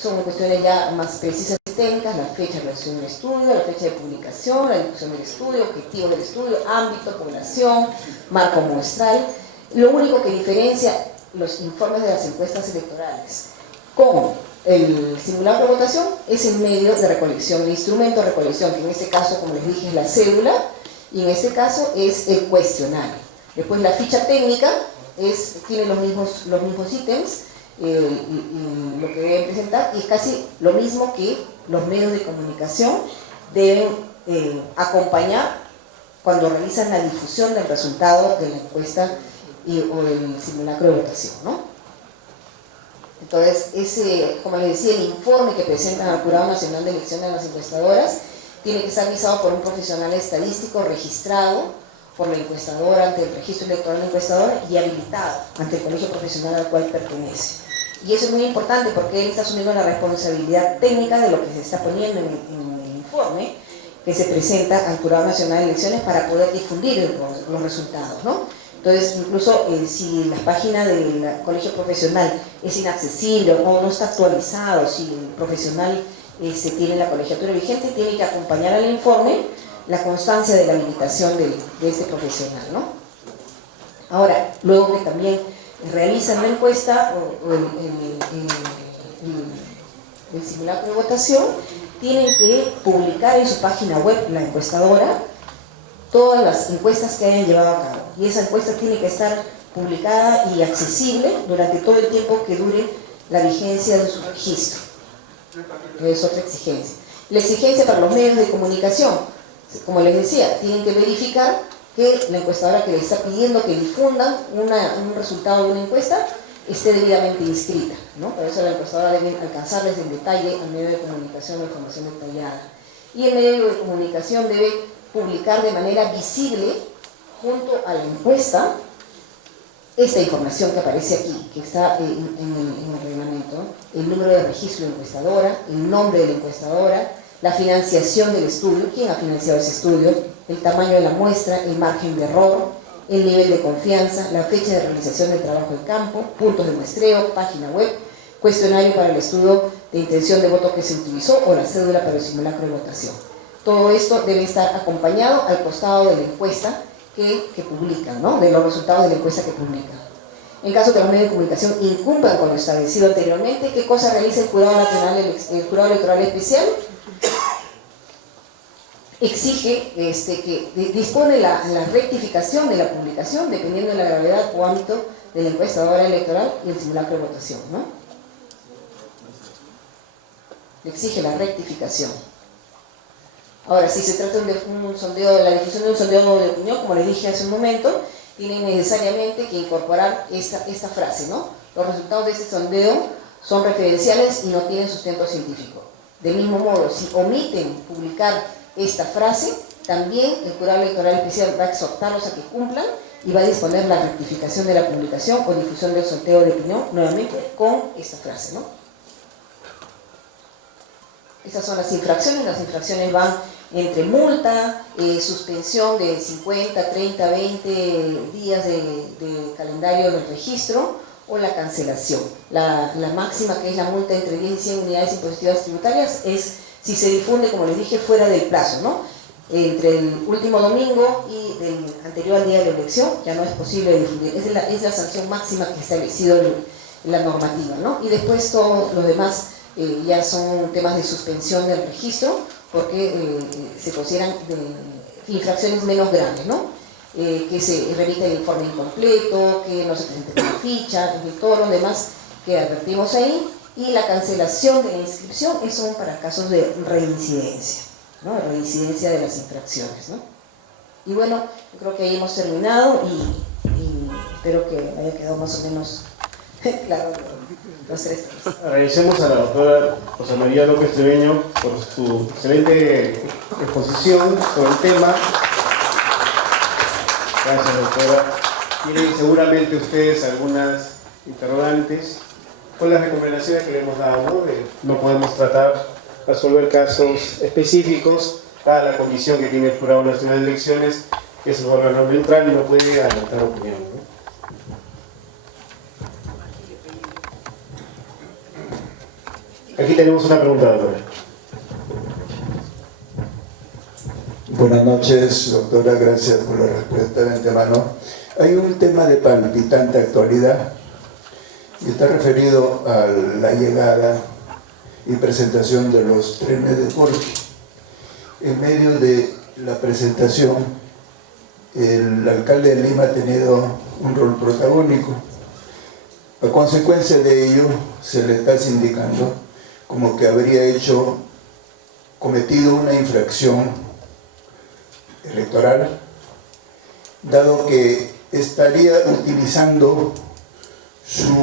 Son cuestiones ya más precisas y técnicas: la fecha de realización del estudio, la fecha de publicación, la difusión del estudio, objetivo del estudio, ámbito, población, marco muestral. Lo único que diferencia los informes de las encuestas electorales con el simulacro de votación es el medio de recolección, el instrumento de recolección, que en este caso, como les dije, es la cédula, y en este caso es el cuestionario. Después la ficha técnica tiene los mismos ítems, lo que deben presentar, y es casi lo mismo que los medios de comunicación deben acompañar cuando realizan la difusión del resultado de la encuesta o del simulacro de votación, ¿no? Entonces, como les decía, el informe que presentan al Jurado Nacional de Elecciones de las encuestadoras tiene que estar visado por un profesional estadístico registrado por la encuestadora ante el registro electoral de encuestadora y habilitado ante el colegio profesional al cual pertenece. Y eso es muy importante porque él está asumiendo la responsabilidad técnica de lo que se está poniendo en el informe que se presenta al Jurado Nacional de Elecciones para poder difundir los resultados, ¿no? Entonces, incluso si la página del colegio profesional es inaccesible o no está actualizado, si el profesional tiene la colegiatura vigente, tiene que acompañar al informe la constancia de la habilitación de este profesional, ¿no? Ahora, luego que también realizan la encuesta o el simulacro de votación, tienen que publicar en su página web, la encuestadora, todas las encuestas que hayan llevado a cabo, y esa encuesta tiene que estar publicada y accesible durante todo el tiempo que dure la vigencia de su registro. Es otra exigencia. La exigencia para los medios de comunicación, como les decía, tienen que verificar que la encuestadora que le está pidiendo que difundan un resultado de una encuesta esté debidamente inscrita, ¿no? Por eso la encuestadora debe alcanzarles en detalle al medio de comunicación la información detallada. Y el medio de comunicación debe publicar de manera visible junto a la encuesta esta información que aparece aquí, que está en el reglamento: el número de registro de la encuestadora, el nombre de la encuestadora, la financiación del estudio, quién ha financiado ese estudio, el tamaño de la muestra, el margen de error, el nivel de confianza, la fecha de realización del trabajo de campo, puntos de muestreo, página web, cuestionario para el estudio de intención de voto que se utilizó o la cédula para el simulacro de votación. Todo esto debe estar acompañado al costado de la encuesta que publican, ¿no? De los resultados de la encuesta que publican. En caso que los medios de comunicación incumplan con lo establecido anteriormente, ¿qué cosa realiza el Jurado Nacional, el Jurado Electoral Especial? Exige que dispone la rectificación de la publicación dependiendo de la gravedad o ámbito de la encuestadora electoral y el simulacro de votación, ¿no? Exige la rectificación. Ahora, si se trata de un sondeo, la difusión de un sondeo de opinión, como les dije hace un momento, tiene necesariamente que incorporar esta frase, ¿no? Los resultados de este sondeo son referenciales y no tienen sustento científico. Del mismo modo, si omiten publicar esta frase, también el Jurado Electoral Especial va a exhortarlos a que cumplan y va a disponer la rectificación de la publicación o difusión del sorteo de opinión, nuevamente con esta frase, ¿no? Estas son las infracciones van entre multa, suspensión de 50, 30, 20 días de calendario del registro o la cancelación. La máxima, que es la multa entre 10 y 100 unidades impositivas tributarias, es si se difunde, como les dije, fuera del plazo, ¿no? Entre el último domingo y del anterior al día de la elección, ya no es posible difundir. Es la sanción máxima que ha establecido la normativa, ¿no? Y después todos los demás ya son temas de suspensión del registro, porque se consideran infracciones menos graves, ¿no? Que se remite el informe incompleto, que no se presente una ficha, y todos los demás que advertimos ahí. Y la cancelación de la inscripción son para casos de reincidencia, ¿no? Reincidencia de las infracciones, ¿no? Y bueno, yo creo que ahí hemos terminado y espero que haya quedado más o menos claro los tres temas. Agradecemos a la doctora Rosa María López Treveño por su excelente exposición sobre el tema. Gracias, doctora. Tienen seguramente ustedes algunas interrogantes con las recomendaciones que le hemos dado, ¿no? No podemos resolver casos específicos para la condición que tiene el Jurado Nacional de Elecciones, que es un órgano neutral y no puede adelantar opinión, ¿no? Aquí tenemos una pregunta, doctora. Buenas noches, doctora, gracias por la respuesta de antemano. Hay un tema de palpitante actualidad y está referido a la llegada y presentación de los trenes de Porqui. En medio de la presentación, el alcalde de Lima ha tenido un rol protagónico. A consecuencia de ello, se le está indicando como que habría cometido una infracción electoral, dado que estaría utilizando su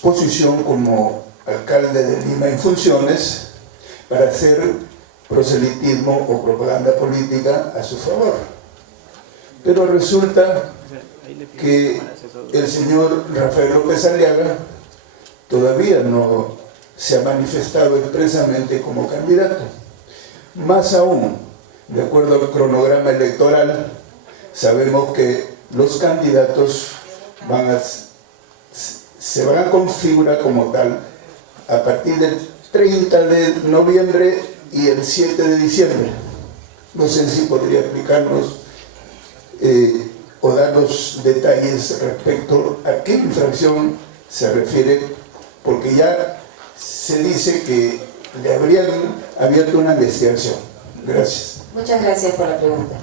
posición como alcalde de Lima en funciones para hacer proselitismo o propaganda política a su favor. Pero resulta que el señor Rafael López Aliaga todavía no se ha manifestado expresamente como candidato. Más aún, de acuerdo al cronograma electoral, sabemos que los candidatos se van a configurar como tal a partir del 30 de noviembre y el 7 de diciembre. No sé si podría explicarnos o darnos detalles respecto a qué infracción se refiere, porque ya se dice que le habrían abierto una investigación. Gracias. Muchas gracias por la pregunta.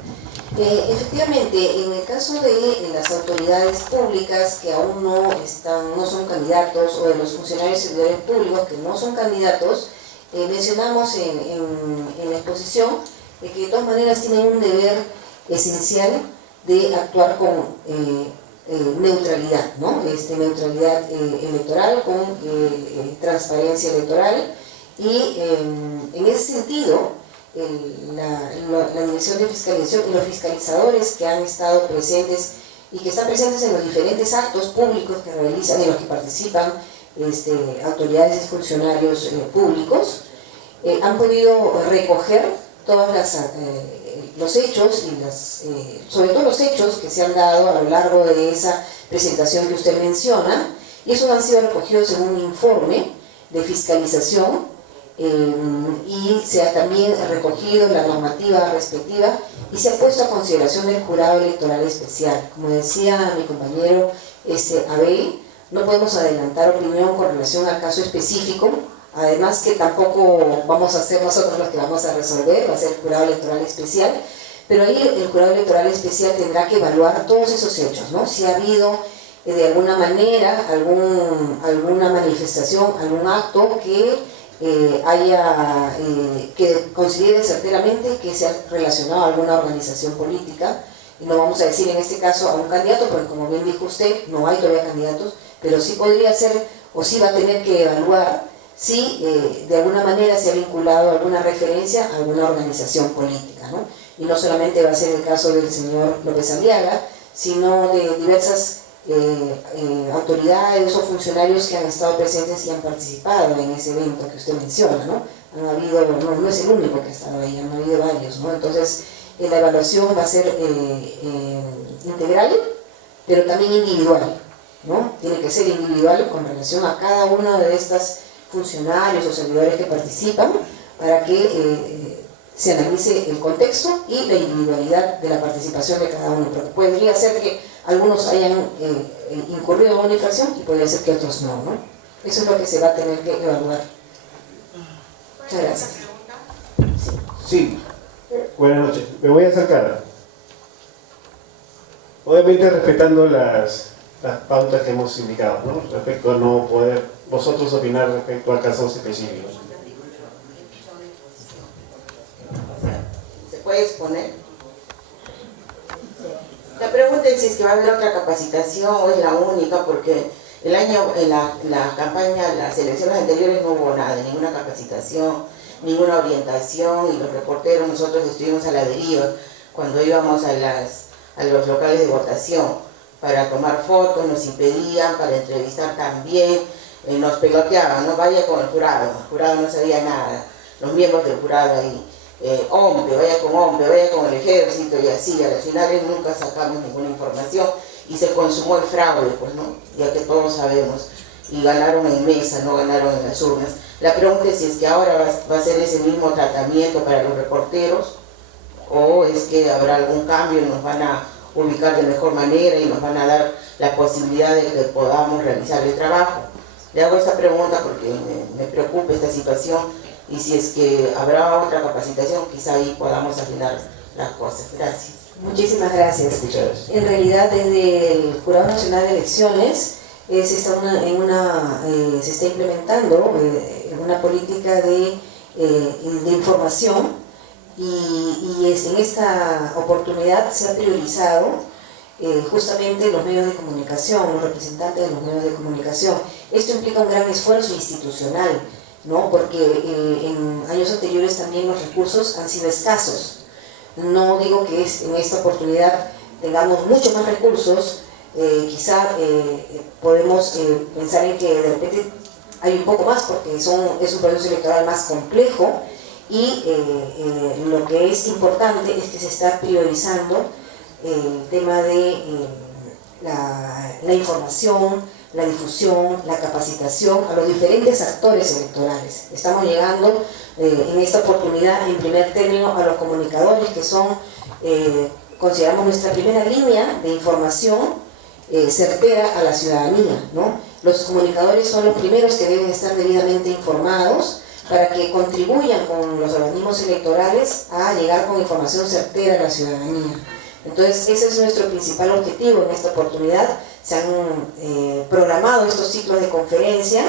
Efectivamente, en el caso de las autoridades públicas que aún no son candidatos, o de los funcionarios y servidores públicos que no son candidatos, mencionamos en la exposición que de todas maneras tienen un deber esencial de actuar con neutralidad, ¿no? Neutralidad electoral, con transparencia electoral, y en ese sentido la Dirección de Fiscalización y los fiscalizadores que han estado presentes y que están presentes en los diferentes actos públicos que realizan, en los que participan autoridades y funcionarios públicos, han podido recoger todos los hechos y sobre todo los hechos que se han dado a lo largo de esa presentación que usted menciona, y esos han sido recogidos en un informe de fiscalización y se ha también recogido la normativa respectiva y se ha puesto a consideración del jurado electoral especial. Como decía mi compañero Abel, no podemos adelantar opinión con relación al caso específico, además que tampoco vamos a ser nosotros los que vamos a resolver, va a ser el jurado electoral especial, pero ahí el jurado electoral especial tendrá que evaluar todos esos hechos, ¿no? Si ha habido de alguna manera alguna manifestación, algún acto que que considere certeramente que se ha relacionado a alguna organización política, y no vamos a decir en este caso a un candidato, porque como bien dijo usted, no hay todavía candidatos, pero sí podría ser, o sí va a tener que evaluar si de alguna manera se ha vinculado alguna referencia a alguna organización política, ¿no? Y no solamente va a ser el caso del señor López Aliaga, sino de diversas autoridades o funcionarios que han estado presentes y han participado en ese evento que usted menciona, ¿no? Han habido, no es el único que ha estado ahí, han habido varios, ¿no? Entonces, la evaluación va a ser integral, pero también individual, ¿no? Tiene que ser individual con relación a cada uno de estos funcionarios o servidores que participan, para que se analice el contexto y la individualidad de la participación de cada uno, porque podría ser que algunos hayan incurrido en una infracción y podría ser que otros no, ¿no? Eso es lo que se va a tener que evaluar. Muchas gracias. Sí, buenas noches. Me voy a acercar. Obviamente respetando las pautas que hemos indicado, ¿no? Respecto a no poder vosotros opinar respecto a casos específicos. ¿Se puede exponer? La pregunta es si es que va a haber otra capacitación o es la única, porque el año, en la campaña, las elecciones anteriores no hubo nada, ninguna capacitación, ninguna orientación, y los reporteros nosotros estuvimos a la deriva cuando íbamos a los locales de votación para tomar fotos, nos impedían, para entrevistar también, nos peloteaban, no vaya con el jurado no sabía nada, los miembros del jurado ahí. Hombre, vaya con el ejército y así, a las finales nunca sacamos ninguna información y se consumó el fraude, pues, ¿no? Ya que todos sabemos, y ganaron en mesa, no ganaron en las urnas. La pregunta es si es que ahora va a ser ese mismo tratamiento para los reporteros, o es que habrá algún cambio y nos van a ubicar de mejor manera y nos van a dar la posibilidad de que podamos realizar el trabajo. Le hago esta pregunta porque me preocupa esta situación, y si es que habrá otra capacitación, quizá ahí podamos afinar las cosas. Gracias. Muchísimas gracias. En realidad, desde el Jurado Nacional de Elecciones se está implementando una política de información, y en esta oportunidad se ha priorizado justamente los medios de comunicación, los representantes de los medios de comunicación. Esto implica un gran esfuerzo institucional, ¿no? Porque en años anteriores también los recursos han sido escasos. No digo que en esta oportunidad tengamos mucho más recursos, quizá podemos pensar en que de repente hay un poco más, porque es un proceso electoral más complejo, y lo que es importante es que se está priorizando el tema de la información, la difusión, la capacitación a los diferentes actores electorales. Estamos llegando en esta oportunidad, en primer término, a los comunicadores, que son, consideramos, nuestra primera línea de información certera a la ciudadanía, ¿no? Los comunicadores son los primeros que deben estar debidamente informados para que contribuyan con los organismos electorales a llegar con información certera a la ciudadanía. Entonces, ese es nuestro principal objetivo en esta oportunidad. Se han programado estos ciclos de conferencia,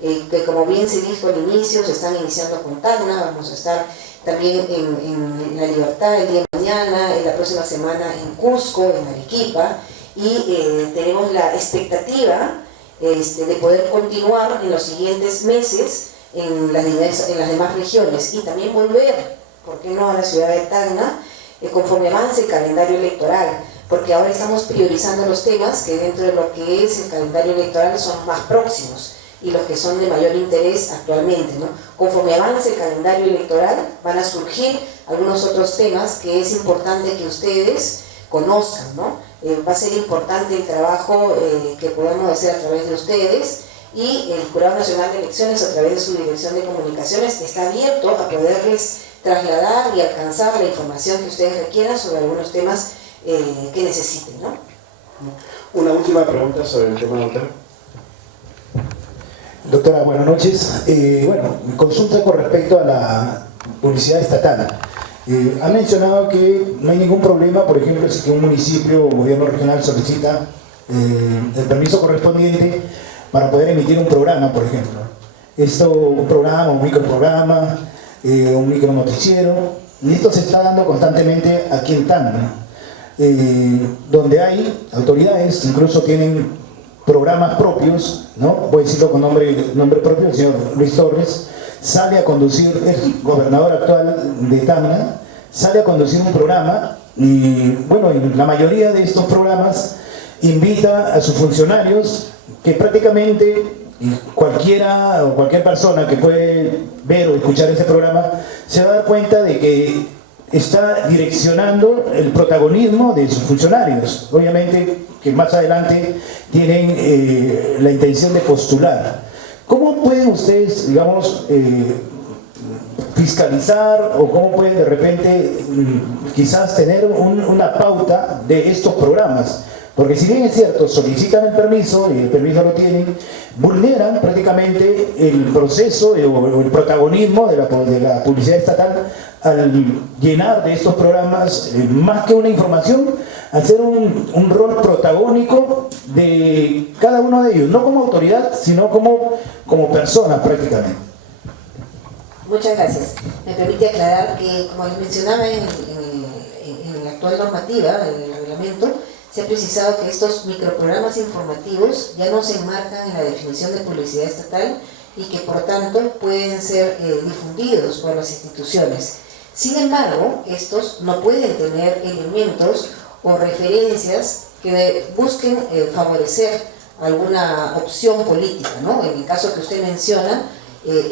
que como bien se dijo al inicio, se están iniciando con Tacna. Vamos a estar también en La Libertad el día de mañana, en la próxima semana en Cusco, en Arequipa, y tenemos la expectativa de poder continuar en los siguientes meses en las demás regiones, y también volver, ¿por qué no?, a la ciudad de Tacna, conforme avance el calendario electoral, porque ahora estamos priorizando los temas que dentro de lo que es el calendario electoral son los más próximos y los que son de mayor interés actualmente, ¿no? Conforme avance el calendario electoral van a surgir algunos otros temas que es importante que ustedes conozcan, ¿no? Va a ser importante el trabajo que podamos hacer a través de ustedes y el Jurado Nacional de Elecciones, a través de su Dirección de Comunicaciones, está abierto a poderles trasladar y alcanzar la información que ustedes requieran sobre algunos temas que necesiten, ¿no? Una última pregunta sobre el tema, doctora. Doctora, buenas noches. Bueno, consulta con respecto a la publicidad estatal. Ha mencionado que no hay ningún problema, por ejemplo, si un municipio o gobierno regional solicita el permiso correspondiente para poder emitir un programa, por ejemplo. Un programa, un microprograma, un micronoticiero, y esto se está dando constantemente aquí en Tacna, donde hay autoridades que incluso tienen programas propios, ¿no? Voy a decirlo con nombre propio, el señor Luis Torres sale a conducir, el gobernador actual de Tacna, sale a conducir un programa y, bueno, en la mayoría de estos programas invita a sus funcionarios que prácticamente cualquiera o cualquier persona que puede ver o escuchar este programa se va a dar cuenta de que está direccionando el protagonismo de sus funcionarios. Obviamente que más adelante tienen la intención de postular. ¿Cómo pueden ustedes, digamos, fiscalizar o cómo pueden de repente quizás tener una pauta de estos programas? Porque si bien es cierto, solicitan el permiso y el permiso lo tienen, vulneran prácticamente el proceso o el protagonismo de la publicidad estatal al llenar de estos programas, más que una información, al ser un rol protagónico de cada uno de ellos, no como autoridad, sino como personas prácticamente. Muchas gracias. Me permite aclarar que, como les mencionaba en la actual normativa, en el reglamento, se ha precisado que estos microprogramas informativos ya no se enmarcan en la definición de publicidad estatal y que por tanto pueden ser difundidos por las instituciones. Sin embargo, estos no pueden tener elementos o referencias que busquen favorecer alguna opción política, ¿no? En el caso que usted menciona,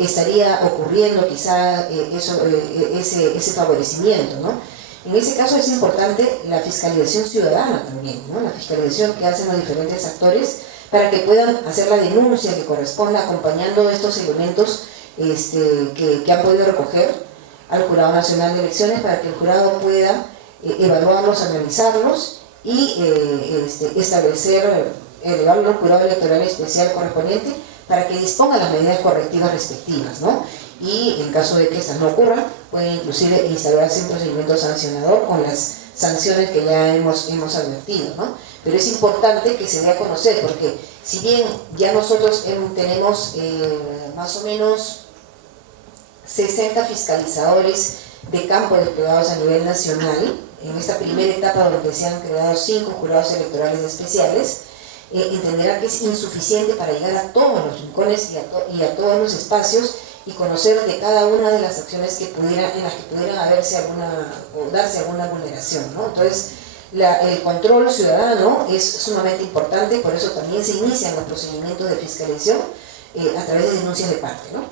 estaría ocurriendo quizá ese favorecimiento, ¿no? En ese caso es importante la fiscalización ciudadana también, ¿no? La fiscalización que hacen los diferentes actores para que puedan hacer la denuncia que corresponda acompañando estos elementos que han podido recoger al Jurado Nacional de Elecciones para que el jurado pueda evaluarlos, analizarlos y elevarlo al Jurado Electoral Especial correspondiente para que disponga las medidas correctivas respectivas, ¿no? Y en caso de que estas no ocurran, puede inclusive instaurarse un procedimiento sancionador con las sanciones que ya hemos advertido, ¿no? Pero es importante que se dé a conocer, porque si bien ya nosotros tenemos más o menos 60 fiscalizadores de campo desplegados a nivel nacional, en esta primera etapa donde se han creado 5 jurados electorales especiales, entenderá que es insuficiente para llegar a todos los rincones y a todos los espacios y conocer de cada una de las acciones en las que pudieran darse alguna vulneración, ¿no? Entonces, el control ciudadano es sumamente importante, por eso también se inician los procedimientos de fiscalización a través de denuncias de parte, ¿no?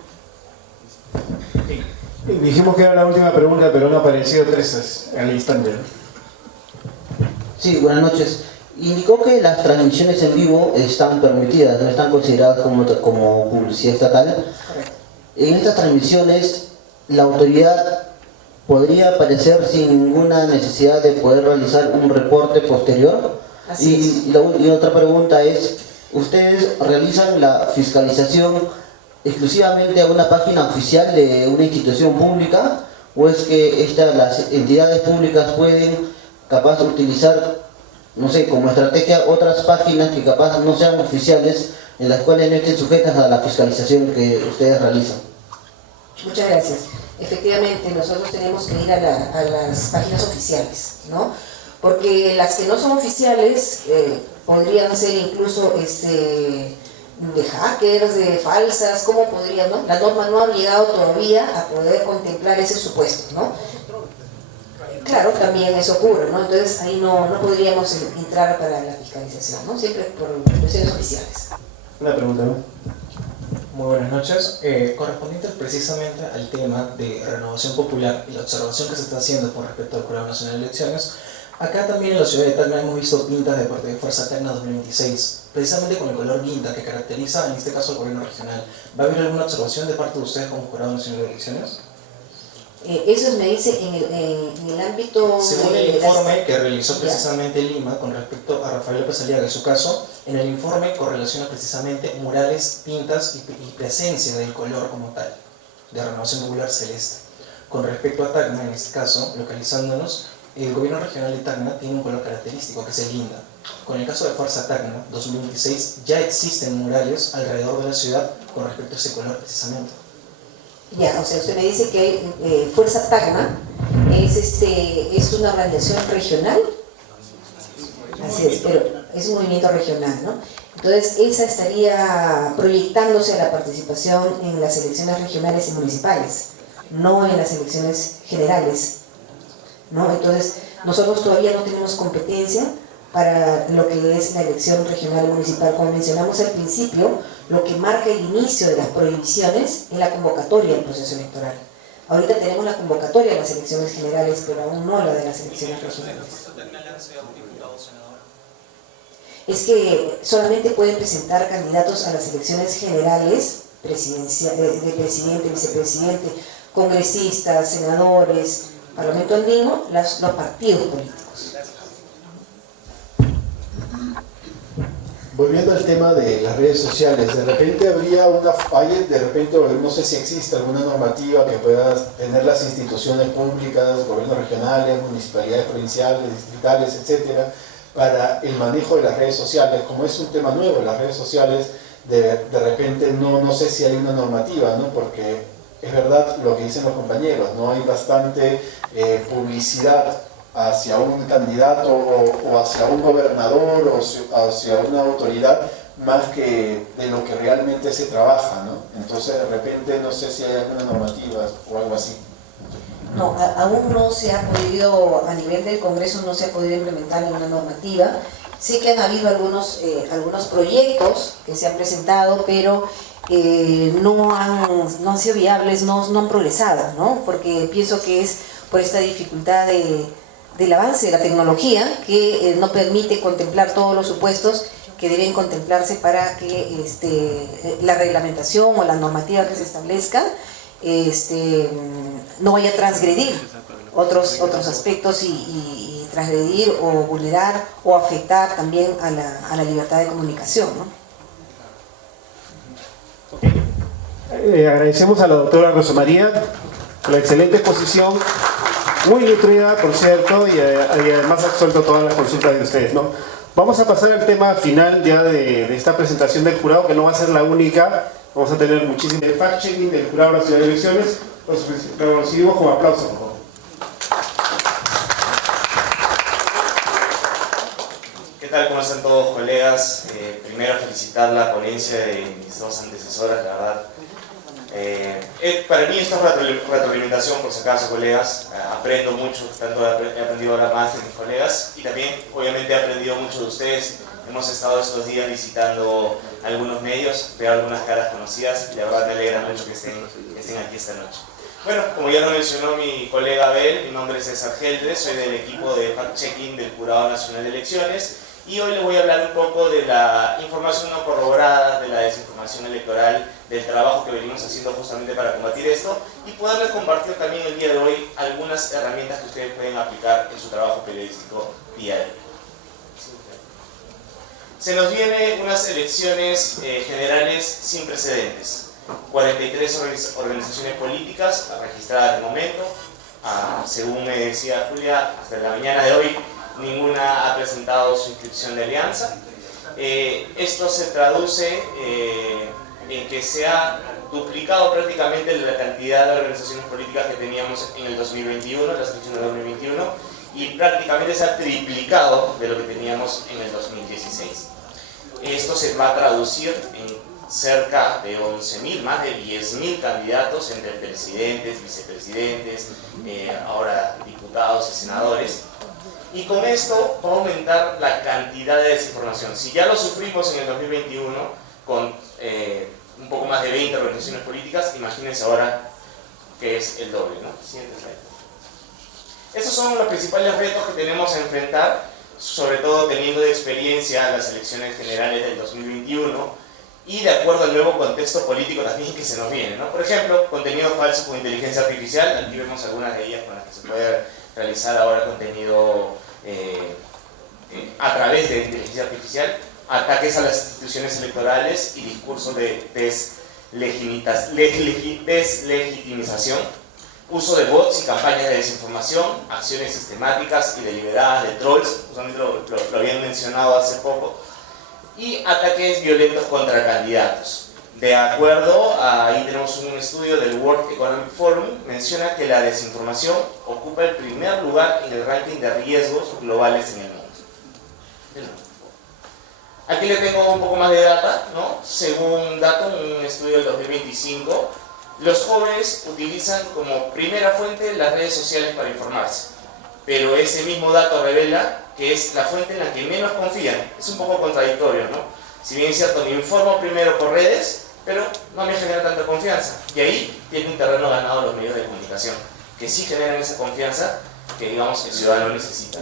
Dijimos que era la última pregunta, pero han aparecido 3 al instante. Sí, buenas noches. Indicó que las transmisiones en vivo están permitidas, no están consideradas como publicidad estatal. Correcto. En estas transmisiones, la autoridad podría aparecer sin ninguna necesidad de poder realizar un reporte posterior. Así Y otra pregunta es, ¿ustedes realizan la fiscalización exclusivamente a una página oficial de una institución pública? ¿O es que las entidades públicas pueden capaz utilizar, no sé, como estrategia otras páginas que capaz no sean oficiales, en las cuales no estén sujetas a la fiscalización que ustedes realizan? Muchas gracias. Efectivamente, nosotros tenemos que ir a las páginas oficiales, ¿no? Porque las que no son oficiales podrían ser incluso de hackers, de falsas, ¿cómo podrían, no? La norma no ha llegado todavía a poder contemplar ese supuesto, ¿no? Claro, también eso ocurre, ¿no? Entonces ahí no podríamos entrar para la fiscalización, ¿no? Siempre por cuestiones oficiales. Una pregunta, ¿no? Muy buenas noches. Correspondiente precisamente al tema de renovación popular y la observación que se está haciendo con respecto al Jurado Nacional de Elecciones, Acá también en la ciudad de Tacna hemos visto pintas de parte de Fuerza Tacna 2026, precisamente con el color guinda que caracteriza en este caso al gobierno regional. ¿Va a haber alguna observación de parte de ustedes como Jurado Nacional de Elecciones? Eso me dice en el ámbito... Según el informe que realizó precisamente Lima con respecto a Rafael López Aliaga y su caso, en el informe correlaciona precisamente murales, pintas y presencia del color como tal, de Renovación Popular Celeste. Con respecto a Tacna, en este caso, localizándonos, el gobierno regional de Tacna tiene un color característico que es el guinda. Con el caso de Fuerza Tacna 2026 ya existen murales alrededor de la ciudad con respecto a ese color precisamente. Ya, o sea, usted me dice que Fuerza Tacna es una organización regional. Así es, pero es un movimiento regional, ¿no? Entonces, esa estaría proyectándose a la participación en las elecciones regionales y municipales, no en las elecciones generales, ¿no? Entonces, nosotros todavía no tenemos competencia para lo que es la elección regional y municipal. Como mencionamos al principio, lo que marca el inicio de las prohibiciones es la convocatoria del proceso electoral. Ahorita tenemos la convocatoria de las elecciones generales, pero aún no la de las elecciones regionales. Es que solamente pueden presentar candidatos a las elecciones generales, de presidente, vicepresidente, congresistas, senadores, parlamento andino, los partidos políticos. Volviendo al tema de las redes sociales, de repente habría no sé si existe alguna normativa que pueda tener las instituciones públicas, gobiernos regionales, municipalidades provinciales, distritales, etcétera, para el manejo de las redes sociales. Como es un tema nuevo, las redes sociales, de repente no sé si hay una normativa, ¿no? Porque es verdad lo que dicen los compañeros, no hay bastante publicidad hacia un candidato o hacia un gobernador o hacia una autoridad más que de lo que realmente se trabaja, ¿no? Entonces de repente no sé si hay alguna normativa o algo así. No, aún no se ha podido, a nivel del Congreso no se ha podido implementar ninguna normativa. Sí que han habido algunos proyectos que se han presentado, pero no han sido viables, no han progresado, ¿no? Porque pienso que es por esta dificultad del avance de la tecnología que no permite contemplar todos los supuestos que deben contemplarse para que la reglamentación o la normativa que se establezca no vaya a transgredir otros aspectos y transgredir o vulnerar o afectar también a la libertad de comunicación, ¿no? Agradecemos a la doctora Rosa María por la excelente exposición, muy nutrida, por cierto, y además ha resuelto todas las consultas de ustedes, ¿no? Vamos a pasar al tema final ya de esta presentación del jurado, que no va a ser la única. Vamos a tener muchísimo fact-checking del Jurado Nacional de Elecciones. Lo recibimos con aplausos, por favor. ¿Qué tal? ¿Cómo están todos, colegas? Primero felicitar la ponencia de mis dos antecesoras, la verdad. Para mí esto es retroalimentación, por si acaso, colegas. Aprendo mucho, tanto he aprendido ahora más de mis colegas y también obviamente he aprendido mucho de ustedes. Hemos estado estos días visitando algunos medios, veo algunas caras conocidas y la verdad me alegra mucho que estén aquí esta noche. Bueno, como ya lo mencionó mi colega Abel, mi nombre es César Geldres, soy del equipo de fact-checking del Jurado Nacional de Elecciones y hoy les voy a hablar un poco de la información no corroborada, de la desinformación electoral, del trabajo que venimos haciendo justamente para combatir esto y poderles compartir también el día de hoy algunas herramientas que ustedes pueden aplicar en su trabajo periodístico diario. Se nos vienen unas elecciones generales sin precedentes. 43 organizaciones políticas registradas de momento. Según me decía Julia, hasta la mañana de hoy ninguna ha presentado su inscripción de alianza. Esto se traduce en que se ha duplicado prácticamente la cantidad de organizaciones políticas que teníamos en el 2021, las elecciones de 2021, y prácticamente se ha triplicado de lo que teníamos en el 2016. Esto se va a traducir en cerca de 11.000, más de 10.000 candidatos entre presidentes, vicepresidentes, ahora diputados y senadores. Y con esto va a aumentar la cantidad de desinformación. Si ya lo sufrimos en el 2021 con un poco más de 20 organizaciones políticas, imagínense ahora que es el doble, ¿no? Siguiente slide. Estos son los principales retos que tenemos a enfrentar, sobre todo teniendo de experiencia las elecciones generales del 2021 y de acuerdo al nuevo contexto político también que se nos viene, ¿no? Por ejemplo, contenido falso con inteligencia artificial, aquí vemos algunas de ellas con las que se puede realizar ahora contenido a través de inteligencia artificial, ataques a las instituciones electorales y discursos de deslegitimización, uso de bots y campañas de desinformación, acciones sistemáticas y deliberadas de trolls, justamente lo habían mencionado hace poco, y ataques violentos contra candidatos. De acuerdo, ahí tenemos un estudio del World Economic Forum, menciona que la desinformación ocupa el primer lugar en el ranking de riesgos globales en el mundo. Aquí le tengo un poco más de data, ¿no? Según un estudio del 2025, los jóvenes utilizan como primera fuente las redes sociales para informarse, pero ese mismo dato revela que es la fuente en la que menos confían. Es un poco contradictorio, ¿no? Si bien es cierto, me informo primero por redes, pero no me genera tanta confianza. Y ahí tiene un terreno ganado los medios de comunicación, que sí generan esa confianza que, digamos, el ciudadano necesita.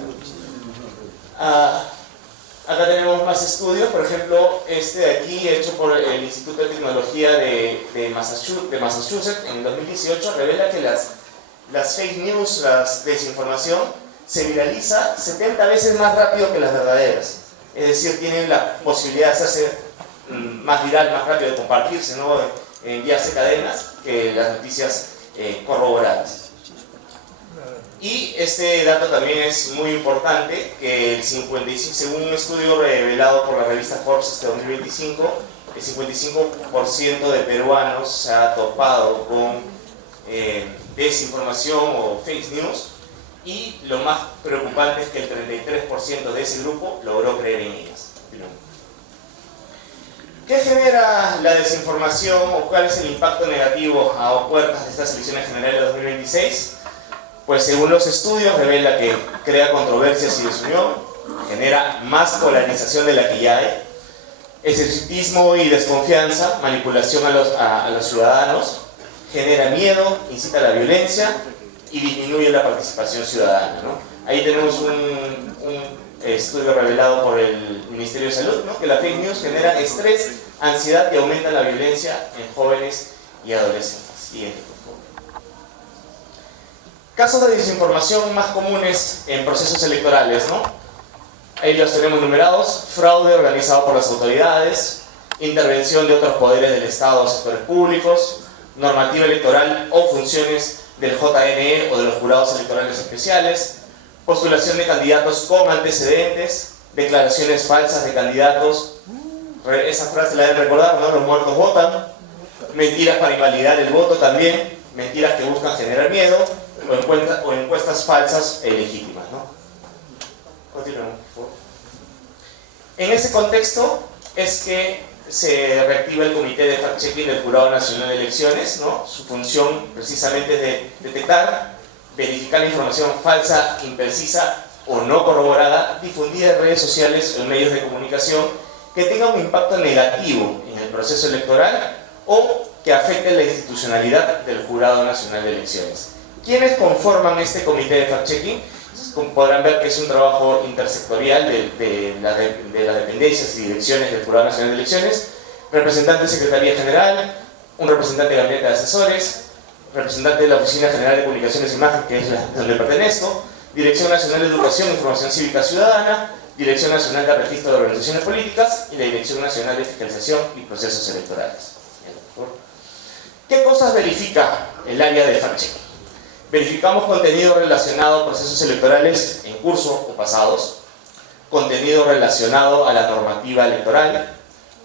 Acá tenemos más estudios, por ejemplo, este de aquí, hecho por el Instituto de Tecnología de Massachusetts en el 2018, revela que las fake news, la desinformación, se viraliza 70 veces más rápido que las verdaderas. Es decir, tienen la posibilidad de hacerse más viral, más rápido, de compartirse, ¿no? Enviarse cadenas que las noticias corroboradas. Y este dato también es muy importante, que el 55, según un estudio revelado por la revista Forbes este 2025, el 55% de peruanos se ha topado con desinformación o fake news, y lo más preocupante es que el 33% de ese grupo logró creer en ellas. ¿Qué genera la desinformación o cuál es el impacto negativo a puertas de estas elecciones generales de 2026? Pues según los estudios revela que crea controversias y desunión, genera más polarización de la que ya hay, escepticismo y desconfianza, manipulación a los ciudadanos, genera miedo, incita a la violencia y disminuye la participación ciudadana, ¿no? Ahí tenemos un estudio revelado por el Ministerio de Salud, ¿no? Que la fake news genera estrés, ansiedad y aumenta la violencia en jóvenes y adolescentes. Siguiente. Casos de desinformación más comunes en procesos electorales, ¿no? Ahí los tenemos numerados: fraude organizado por las autoridades, intervención de otros poderes del Estado o sectores públicos, normativa electoral o funciones del JNE o de los jurados electorales especiales, postulación de candidatos con antecedentes, declaraciones falsas de candidatos, esa frase la deben recordar, ¿no? Los muertos votan, mentiras para invalidar el voto también, mentiras que buscan generar miedo, o encuestas falsas e ilegítimas, ¿no? Continuemos, por favor. En ese contexto es que se reactiva el Comité de Fact-Checking del Jurado Nacional de Elecciones, ¿no? Su función precisamente es de detectar, verificar la información falsa, imprecisa o no corroborada, difundida en redes sociales o en medios de comunicación, que tenga un impacto negativo en el proceso electoral o que afecte la institucionalidad del Jurado Nacional de Elecciones. ¿Quiénes conforman este comité de fact-checking? Como podrán ver que es un trabajo intersectorial de las dependencias y direcciones del Jurado Nacional de Elecciones, representante de Secretaría General, un representante de gabinete de asesores, representante de la Oficina General de Comunicaciones e Imagen, que es donde pertenezco, Dirección Nacional de Educación e Información Cívica Ciudadana, Dirección Nacional de Registro de Organizaciones Políticas y la Dirección Nacional de Fiscalización y Procesos Electorales. ¿Qué cosas verifica el área de fact-checking? Verificamos contenido relacionado a procesos electorales en curso o pasados, contenido relacionado a la normativa electoral,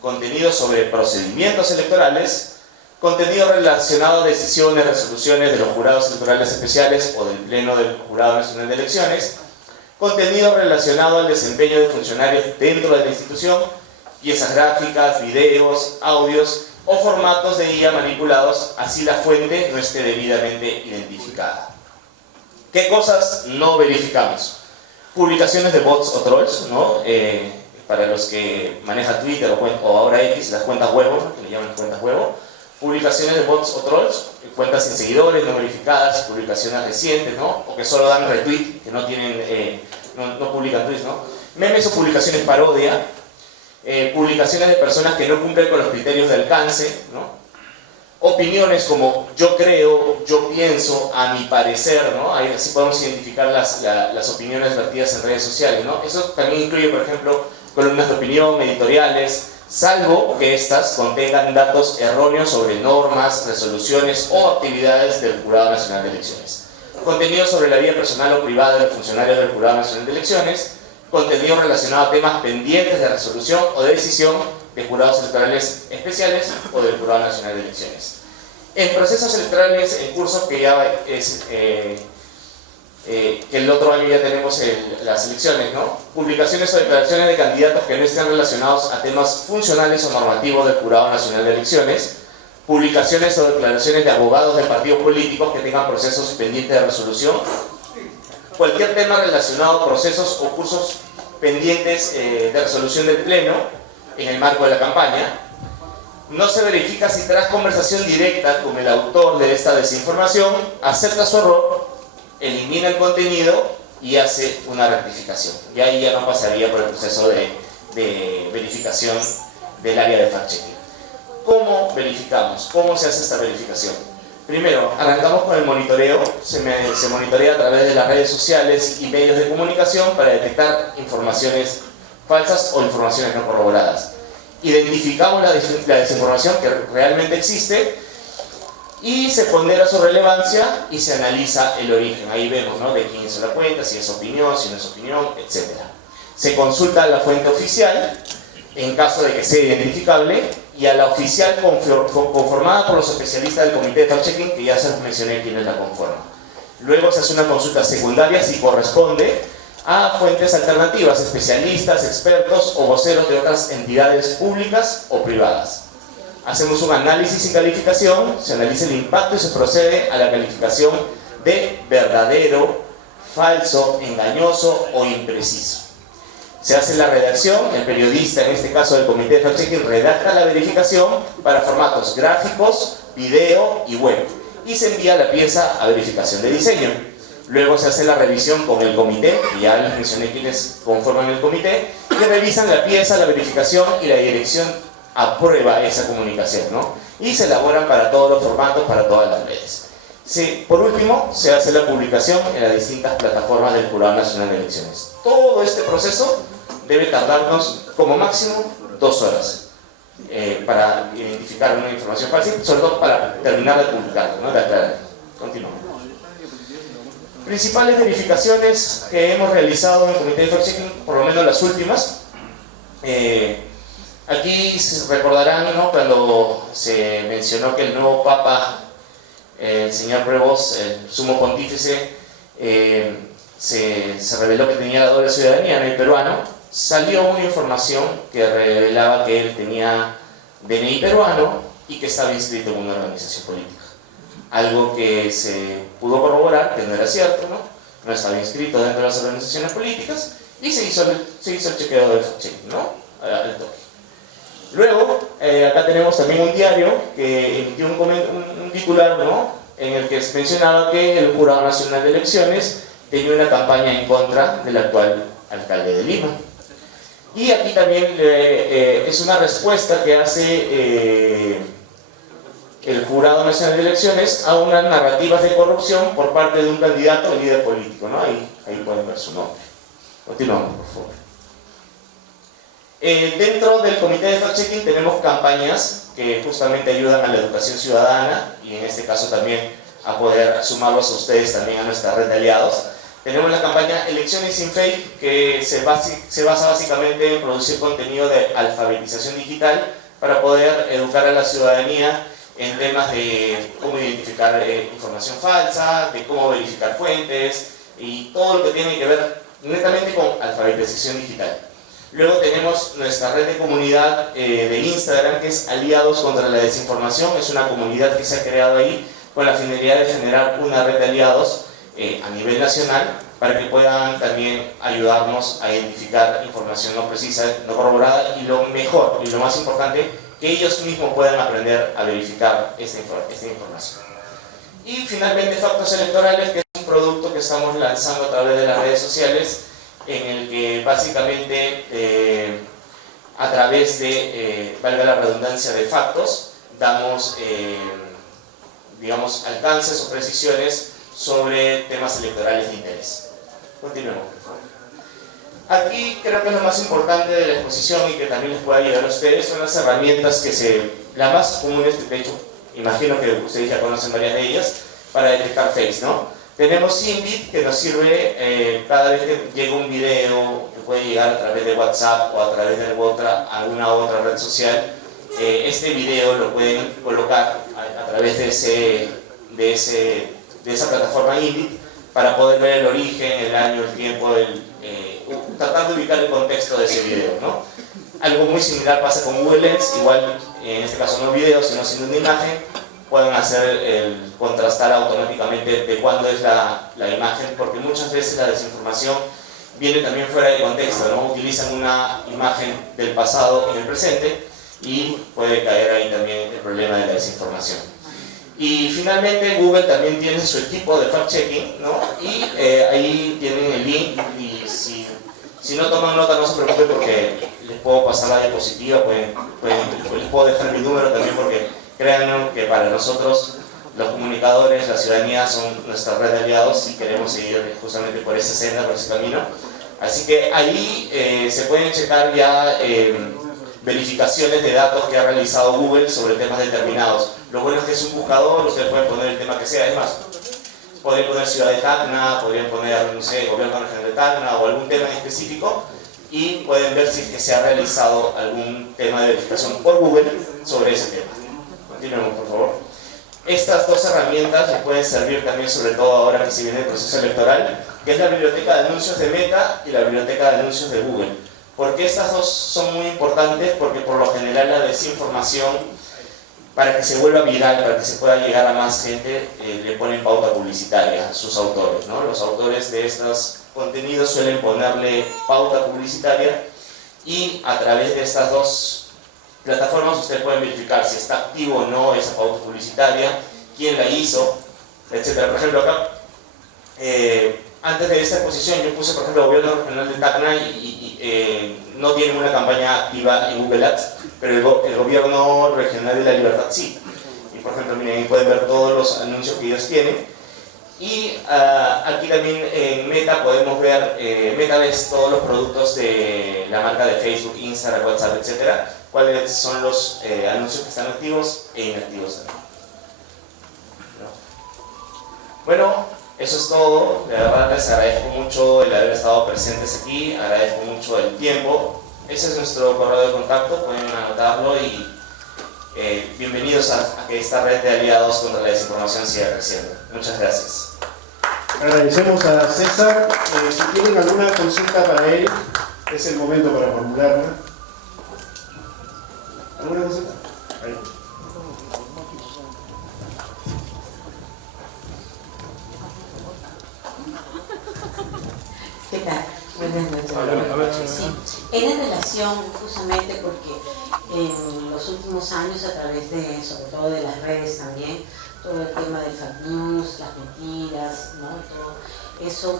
contenido sobre procedimientos electorales, contenido relacionado a decisiones, resoluciones de los jurados electorales especiales o del Pleno del Jurado Nacional de Elecciones, contenido relacionado al desempeño de funcionarios dentro de la institución, piezas gráficas, videos, audios o formatos de IA manipulados, así la fuente no esté debidamente identificada. ¿Qué cosas no verificamos? Publicaciones de bots o trolls, ¿no? Para los que manejan Twitter o ahora X, las cuentas huevo, que le llaman cuentas huevo. Publicaciones de bots o trolls, cuentas sin seguidores, no verificadas, publicaciones recientes, ¿no? O que solo dan retweet, que no tienen, no publican tweets, ¿no? Memes o publicaciones parodia, publicaciones de personas que no cumplen con los criterios de alcance, ¿no? Opiniones como yo creo, yo pienso, a mi parecer, ¿no? Ahí así podemos identificar las opiniones vertidas en redes sociales, ¿no? Eso también incluye, por ejemplo, columnas de opinión, editoriales, salvo que éstas contengan datos erróneos sobre normas, resoluciones o actividades del Jurado Nacional de Elecciones. Contenido sobre la vida personal o privada de los funcionarios del Jurado Nacional de Elecciones, contenido relacionado a temas pendientes de resolución o de decisión de jurados electorales especiales o del Jurado Nacional de Elecciones. En procesos electorales en curso, que ya es que el otro año ya tenemos las elecciones, ¿no? Publicaciones o declaraciones de candidatos que no estén relacionados a temas funcionales o normativos del Jurado Nacional de Elecciones, publicaciones o declaraciones de abogados de partidos políticos que tengan procesos pendientes de resolución, cualquier tema relacionado a procesos o cursos pendientes de resolución del Pleno en el marco de la campaña. No se verifica si tras conversación directa con el autor de esta desinformación acepta su error, elimina el contenido y hace una rectificación. Y ahí ya no pasaría por el proceso de verificación del área de fact-checking. ¿Cómo verificamos? ¿Cómo se hace esta verificación? Primero, arrancamos con el monitoreo. Se monitorea a través de las redes sociales y medios de comunicación para detectar informaciones falsas o informaciones no corroboradas. Identificamos la desinformación que realmente existe y se pondera su relevancia y se analiza el origen. Ahí vemos, ¿no?, de quién hizo la cuenta, si es opinión, si no es opinión, etc. Se consulta a la fuente oficial en caso de que sea identificable y a la oficial conformada por los especialistas del comité de fact-checking, que ya se les mencioné quiénes la conforman. Luego se hace una consulta secundaria si corresponde a fuentes alternativas, especialistas, expertos o voceros de otras entidades públicas o privadas. Hacemos un análisis y calificación, se analiza el impacto y se procede a la calificación de verdadero, falso, engañoso o impreciso. Se hace la redacción, el periodista, en este caso del comité de fact-checking, redacta la verificación para formatos gráficos, video y web, y se envía la pieza a verificación de diseño. Luego se hace la revisión con el comité, que ya les mencioné quienes conforman el comité, y revisan la pieza, la verificación y la dirección aprueba esa comunicación, ¿no? Y se elaboran para todos los formatos, para todas las redes. Por último, se hace la publicación en las distintas plataformas del Jurado Nacional de Elecciones. Todo este proceso debe tardarnos como máximo 2 horas para identificar una información falsa, sobre todo para terminar de publicarla, ¿no?, de aclarar. Continuamos. Principales verificaciones que hemos realizado en el comité de fact-checking, por lo menos las últimas. Aquí se recordarán, ¿no?, cuando se mencionó que el nuevo Papa, el señor Prevost, el sumo pontífice, se reveló que tenía la doble ciudadanía, ¿no?, el peruano. Salió una información que revelaba que él tenía DNI peruano y que estaba inscrito en una organización política. Algo que se pudo corroborar que no era cierto, ¿no? No estaba inscrito dentro de las organizaciones políticas y se hizo el chequeo del fact-checking, ¿no?, al toque. Luego, acá tenemos también un diario que emitió un titular, ¿no?, en el que se mencionaba que el Jurado Nacional de Elecciones tenía una campaña en contra del actual alcalde de Lima. Y aquí también es una respuesta que hace el Jurado Nacional de Elecciones a unas narrativas de corrupción por parte de un candidato o líder político, ¿no? Ahí pueden ver su nombre. Continuamos, por favor. Dentro del comité de fact-checking tenemos campañas que justamente ayudan a la educación ciudadana y en este caso también a poder sumarlos a ustedes también a nuestra red de aliados. Tenemos la campaña Elecciones sin Fake, que se basa básicamente en producir contenido de alfabetización digital para poder educar a la ciudadanía en temas de cómo identificar información falsa, de cómo verificar fuentes y todo lo que tiene que ver netamente con alfabetización digital. Luego tenemos nuestra red de comunidad de Instagram, que es Aliados contra la Desinformación. Es una comunidad que se ha creado ahí con la finalidad de generar una red de aliados a nivel nacional para que puedan también ayudarnos a identificar información no precisa, no corroborada y lo mejor y lo más importante, que ellos mismos puedan aprender a verificar esta información. Y finalmente Factos Electorales, que es un producto que estamos lanzando a través de las redes sociales, en el que básicamente a través de, valga la redundancia, de factos, damos, digamos, alcances o precisiones sobre temas electorales de interés. Continuemos, por favor. Aquí creo que lo más importante de la exposición y que también les puede ayudar a ustedes son las herramientas las más comunes, de hecho, imagino que ustedes ya conocen varias de ellas, para detectar fakes, ¿no? Tenemos Inbit, que nos sirve cada vez que llega un video que puede llegar a través de WhatsApp o a través de alguna otra red social. Este video lo pueden colocar a través de esa plataforma Inbit para poder ver el origen, el año, el tiempo, tratar de ubicar el contexto de ese video, ¿no? Algo muy similar pasa con Google Lens, igual en este caso no video, sino siendo una imagen, pueden hacer el contrastar automáticamente de cuándo es la imagen, porque muchas veces la desinformación viene también fuera de contexto, ¿no? Utilizan una imagen del pasado en el presente y puede caer ahí también el problema de la desinformación. Y finalmente Google también tiene su equipo de fact-checking, ¿no? Y ahí tienen el link, y si no toman nota no se preocupen porque les puedo pasar la diapositiva, les puedo dejar mi número también porque créanme que para nosotros los comunicadores, la ciudadanía son nuestra red de aliados y queremos seguir justamente por esa senda, por ese camino. Así que ahí se pueden checar ya verificaciones de datos que ha realizado Google sobre temas determinados. Lo bueno es que es un buscador, ustedes pueden poner el tema que sea, es más, podrían poner ciudad de Tacna, podrían poner, no sé, gobierno regional de Tacna o algún tema en específico y pueden ver si es que se ha realizado algún tema de verificación por Google sobre ese tema. Continuemos, por favor. Estas dos herramientas les pueden servir también, sobre todo ahora que se viene el proceso electoral, que es la biblioteca de anuncios de Meta y la biblioteca de anuncios de Google. ¿Por qué estas dos son muy importantes? Porque por lo general la desinformación, para que se vuelva viral, para que se pueda llegar a más gente, le ponen pauta publicitaria a sus autores, ¿no? Los autores de estos contenidos suelen ponerle pauta publicitaria y a través de estas dos plataformas ustedes pueden verificar si está activo o no esa pauta publicitaria, quién la hizo, etc. Por ejemplo, acá, antes de esta exposición yo puse, por ejemplo, el gobierno regional de Tacna y no tiene una campaña activa en Google Ads, pero el gobierno regional de La Libertad sí. Y por ejemplo, miren, ahí pueden ver todos los anuncios que ellos tienen. Y aquí también en Meta podemos ver, Meta ves todos los productos de la marca de Facebook, Instagram, WhatsApp, etc. Cuáles son los anuncios que están activos e inactivos también. ¿No? Bueno, eso es todo. De verdad les agradezco mucho el haber estado presentes aquí, agradezco mucho el tiempo. Ese es nuestro correo de contacto, pueden anotarlo y bienvenidos a que esta red de aliados contra la desinformación siga creciendo. Muchas gracias. Agradecemos a César. Si tienen alguna consulta para él, es el momento para formularla. ¿Alguna consulta? Ahí. ¿Qué tal? Buenas noches. Sí, era en relación justamente porque en los últimos años, a través de, sobre todo de las redes también, todo el tema del fake news, las mentiras, ¿no? Todo eso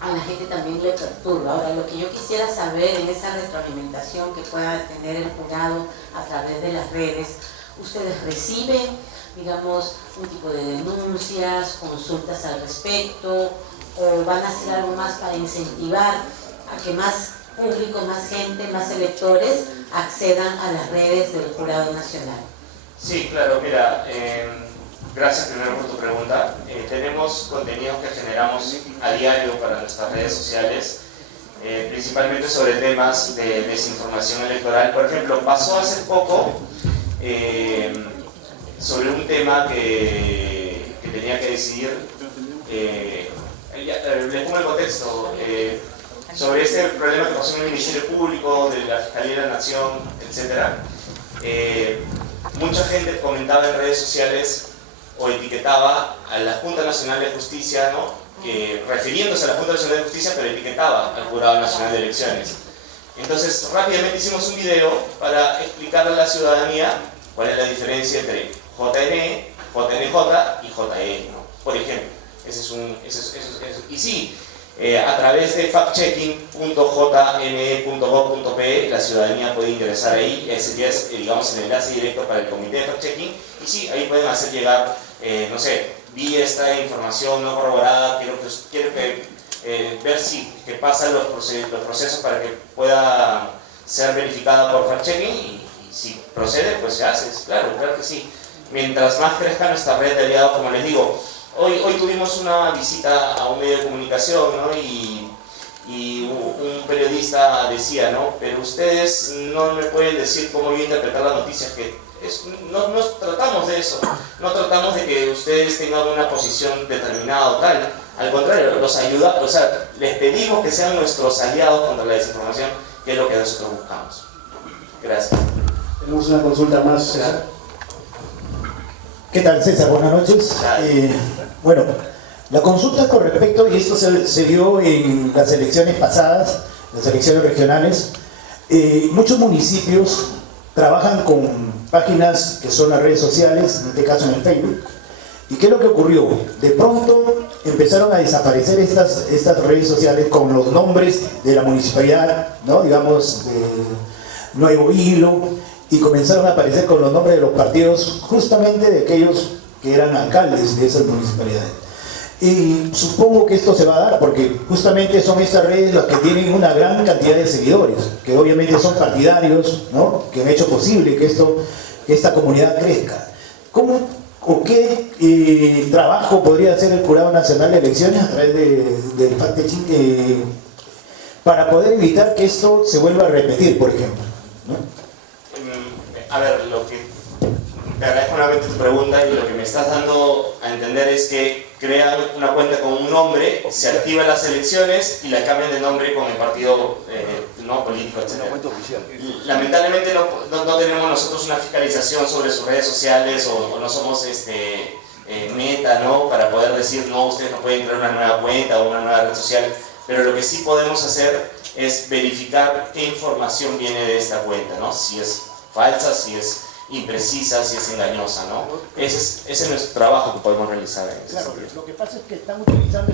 a la gente también le perturba. Ahora, lo que yo quisiera saber en esa retroalimentación que pueda tener el jurado a través de las redes, ¿ustedes reciben, digamos, un tipo de denuncias, consultas al respecto, o van a hacer algo más para incentivar a que más público, más gente, más electores accedan a las redes del Jurado Nacional? Sí, claro, mira, gracias primero por tu pregunta. Tenemos contenidos que generamos a diario para nuestras redes sociales, principalmente sobre temas de desinformación electoral. Por ejemplo, pasó hace poco sobre un tema que tenía que decidir, les pongo el contexto, sobre este problema que pasó en el Ministerio Público, de la Fiscalía de la Nación, etc. Mucha gente comentaba en redes sociales o etiquetaba a la Junta Nacional de Justicia, ¿no? Refiriéndose a la Junta Nacional de Justicia, pero etiquetaba al Jurado Nacional de Elecciones. Entonces, rápidamente hicimos un video para explicarle a la ciudadanía cuál es la diferencia entre JNE, JNJ y JE, ¿no? Por ejemplo, y sí, a través de factchecking.jme.gov.pe la ciudadanía puede ingresar ahí. Ese ya es, digamos, el enlace directo para el comité de fact-checking, y sí, ahí pueden hacer llegar, no sé, vi esta información no corroborada, quiero ver si que pasan los procesos para que pueda ser verificada por fact-checking, y si procede, pues se hace, claro que sí. Mientras más crezca nuestra red de aliados, como les digo, hoy tuvimos una visita a un medio de comunicación, ¿no? Y un periodista decía, ¿no? Pero ustedes no me pueden decir cómo yo interpretar las noticias, que no tratamos de eso, no tratamos de que ustedes tengan una posición determinada o tal, al contrario, los ayuda, o sea, les pedimos que sean nuestros aliados contra la desinformación, que es lo que nosotros buscamos. Gracias. Tenemos una consulta más, César. ¿Qué tal, César? Buenas noches. Bueno, la consulta con respecto, y esto se dio en las elecciones pasadas, las elecciones regionales, muchos municipios trabajan con páginas que son las redes sociales, en este caso en el Facebook. ¿Y qué es lo que ocurrió? De pronto empezaron a desaparecer estas redes sociales con los nombres de la municipalidad, ¿no? Digamos, Nuevo Hilo, y comenzaron a aparecer con los nombres de los partidos, justamente de aquellos que eran alcaldes de esas municipalidades. Y supongo que esto se va a dar porque justamente son estas redes las que tienen una gran cantidad de seguidores, que obviamente son partidarios, ¿no? Que han hecho posible que esta comunidad crezca. ¿Cómo o qué trabajo podría hacer el Jurado Nacional de Elecciones a través del fact-checking para poder evitar que esto se vuelva a repetir, por ejemplo, ¿no? A ver, te agradezco nuevamente tu pregunta, y lo que me estás dando a entender es que crean una cuenta con un nombre, se activan las elecciones y la cambian de nombre con el partido no político, etc. Lamentablemente no tenemos nosotros una fiscalización sobre sus redes sociales, o no somos meta, ¿no? Para poder decir, no, ustedes no pueden crear una nueva cuenta o una nueva red social, pero lo que sí podemos hacer es verificar qué información viene de esta cuenta, ¿no? Si es falsa, si es imprecisa, si es engañosa, ¿no? Ese es nuestro trabajo que podemos realizar en ese sentido. Lo que pasa es que están utilizando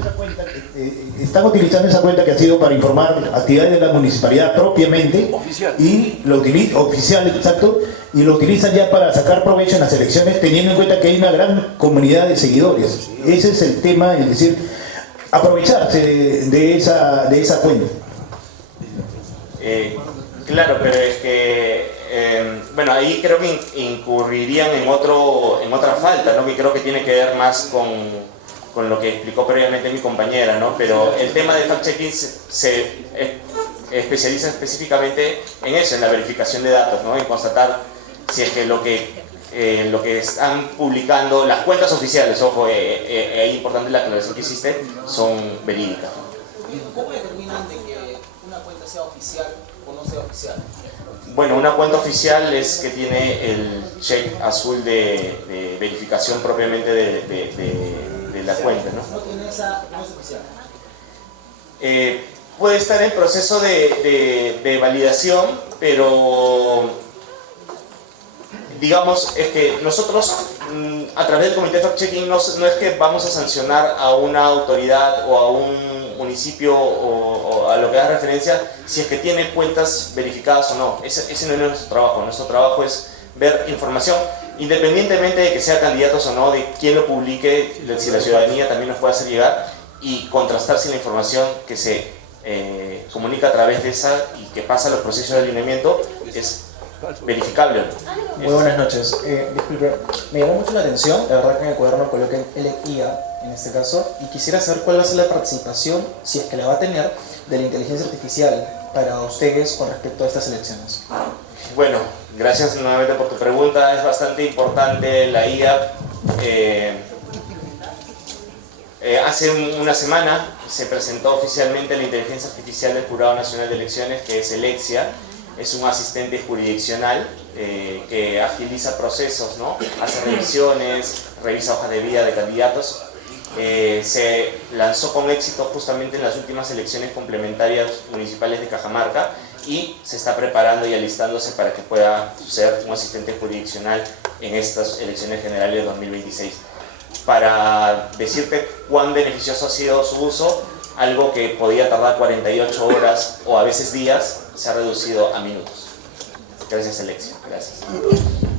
esa cuenta que ha sido para informar actividades de la municipalidad propiamente, oficial, y lo utilizan ya para sacar provecho en las elecciones, teniendo en cuenta que hay una gran comunidad de seguidores. Ese es el tema, es decir, aprovecharse de esa cuenta. Claro, pero es que bueno, ahí creo que incurrirían en otra falta, ¿no? Que creo que tiene que ver más con lo que explicó previamente mi compañera, ¿no? Pero el tema de fact-checking se especializa específicamente en eso, en la verificación de datos, ¿no? En constatar si es que lo que están publicando las cuentas oficiales, ojo, es importante la aclaración que existe, son verídicas. ¿Cómo determinan de que una cuenta sea oficial o no sea oficial? Bueno, una cuenta oficial es que tiene el check azul de verificación propiamente de la cuenta, ¿no? No tiene esa, no es oficial. Puede estar en proceso de validación, pero digamos, es que nosotros a través del comité de fact-checking no es que vamos a sancionar a una autoridad o a un municipio o a lo que da referencia si es que tiene cuentas verificadas o no. Ese no es nuestro trabajo. Nuestro trabajo es ver información, independientemente de que sea candidatos o no, de quién lo publique, si la ciudadanía también nos puede hacer llegar, y contrastar si la información que se comunica a través de esa y que pasa los procesos de alineamiento es verificable. Muy buenas noches. Disculpe, me llamó mucho la atención, la verdad que en el cuaderno coloquen LIA en este caso, y quisiera saber cuál va a ser la participación, si es que la va a tener, de la inteligencia artificial para ustedes con respecto a estas elecciones. Bueno, gracias nuevamente por tu pregunta. Es bastante importante la IA. Hace una semana se presentó oficialmente la inteligencia artificial del Jurado Nacional de Elecciones, que es ELEXIA. Es un asistente jurisdiccional que agiliza procesos, ¿no? Hace revisiones, revisa hojas de vida de candidatos. Se lanzó con éxito justamente en las últimas elecciones complementarias municipales de Cajamarca y se está preparando y alistándose para que pueda ser un asistente jurisdiccional en estas elecciones generales de 2026. para decirte cuán beneficioso ha sido su uso. Algo que podía tardar 48 horas o a veces días, se ha reducido a minutos. Gracias, Alexia. Gracias.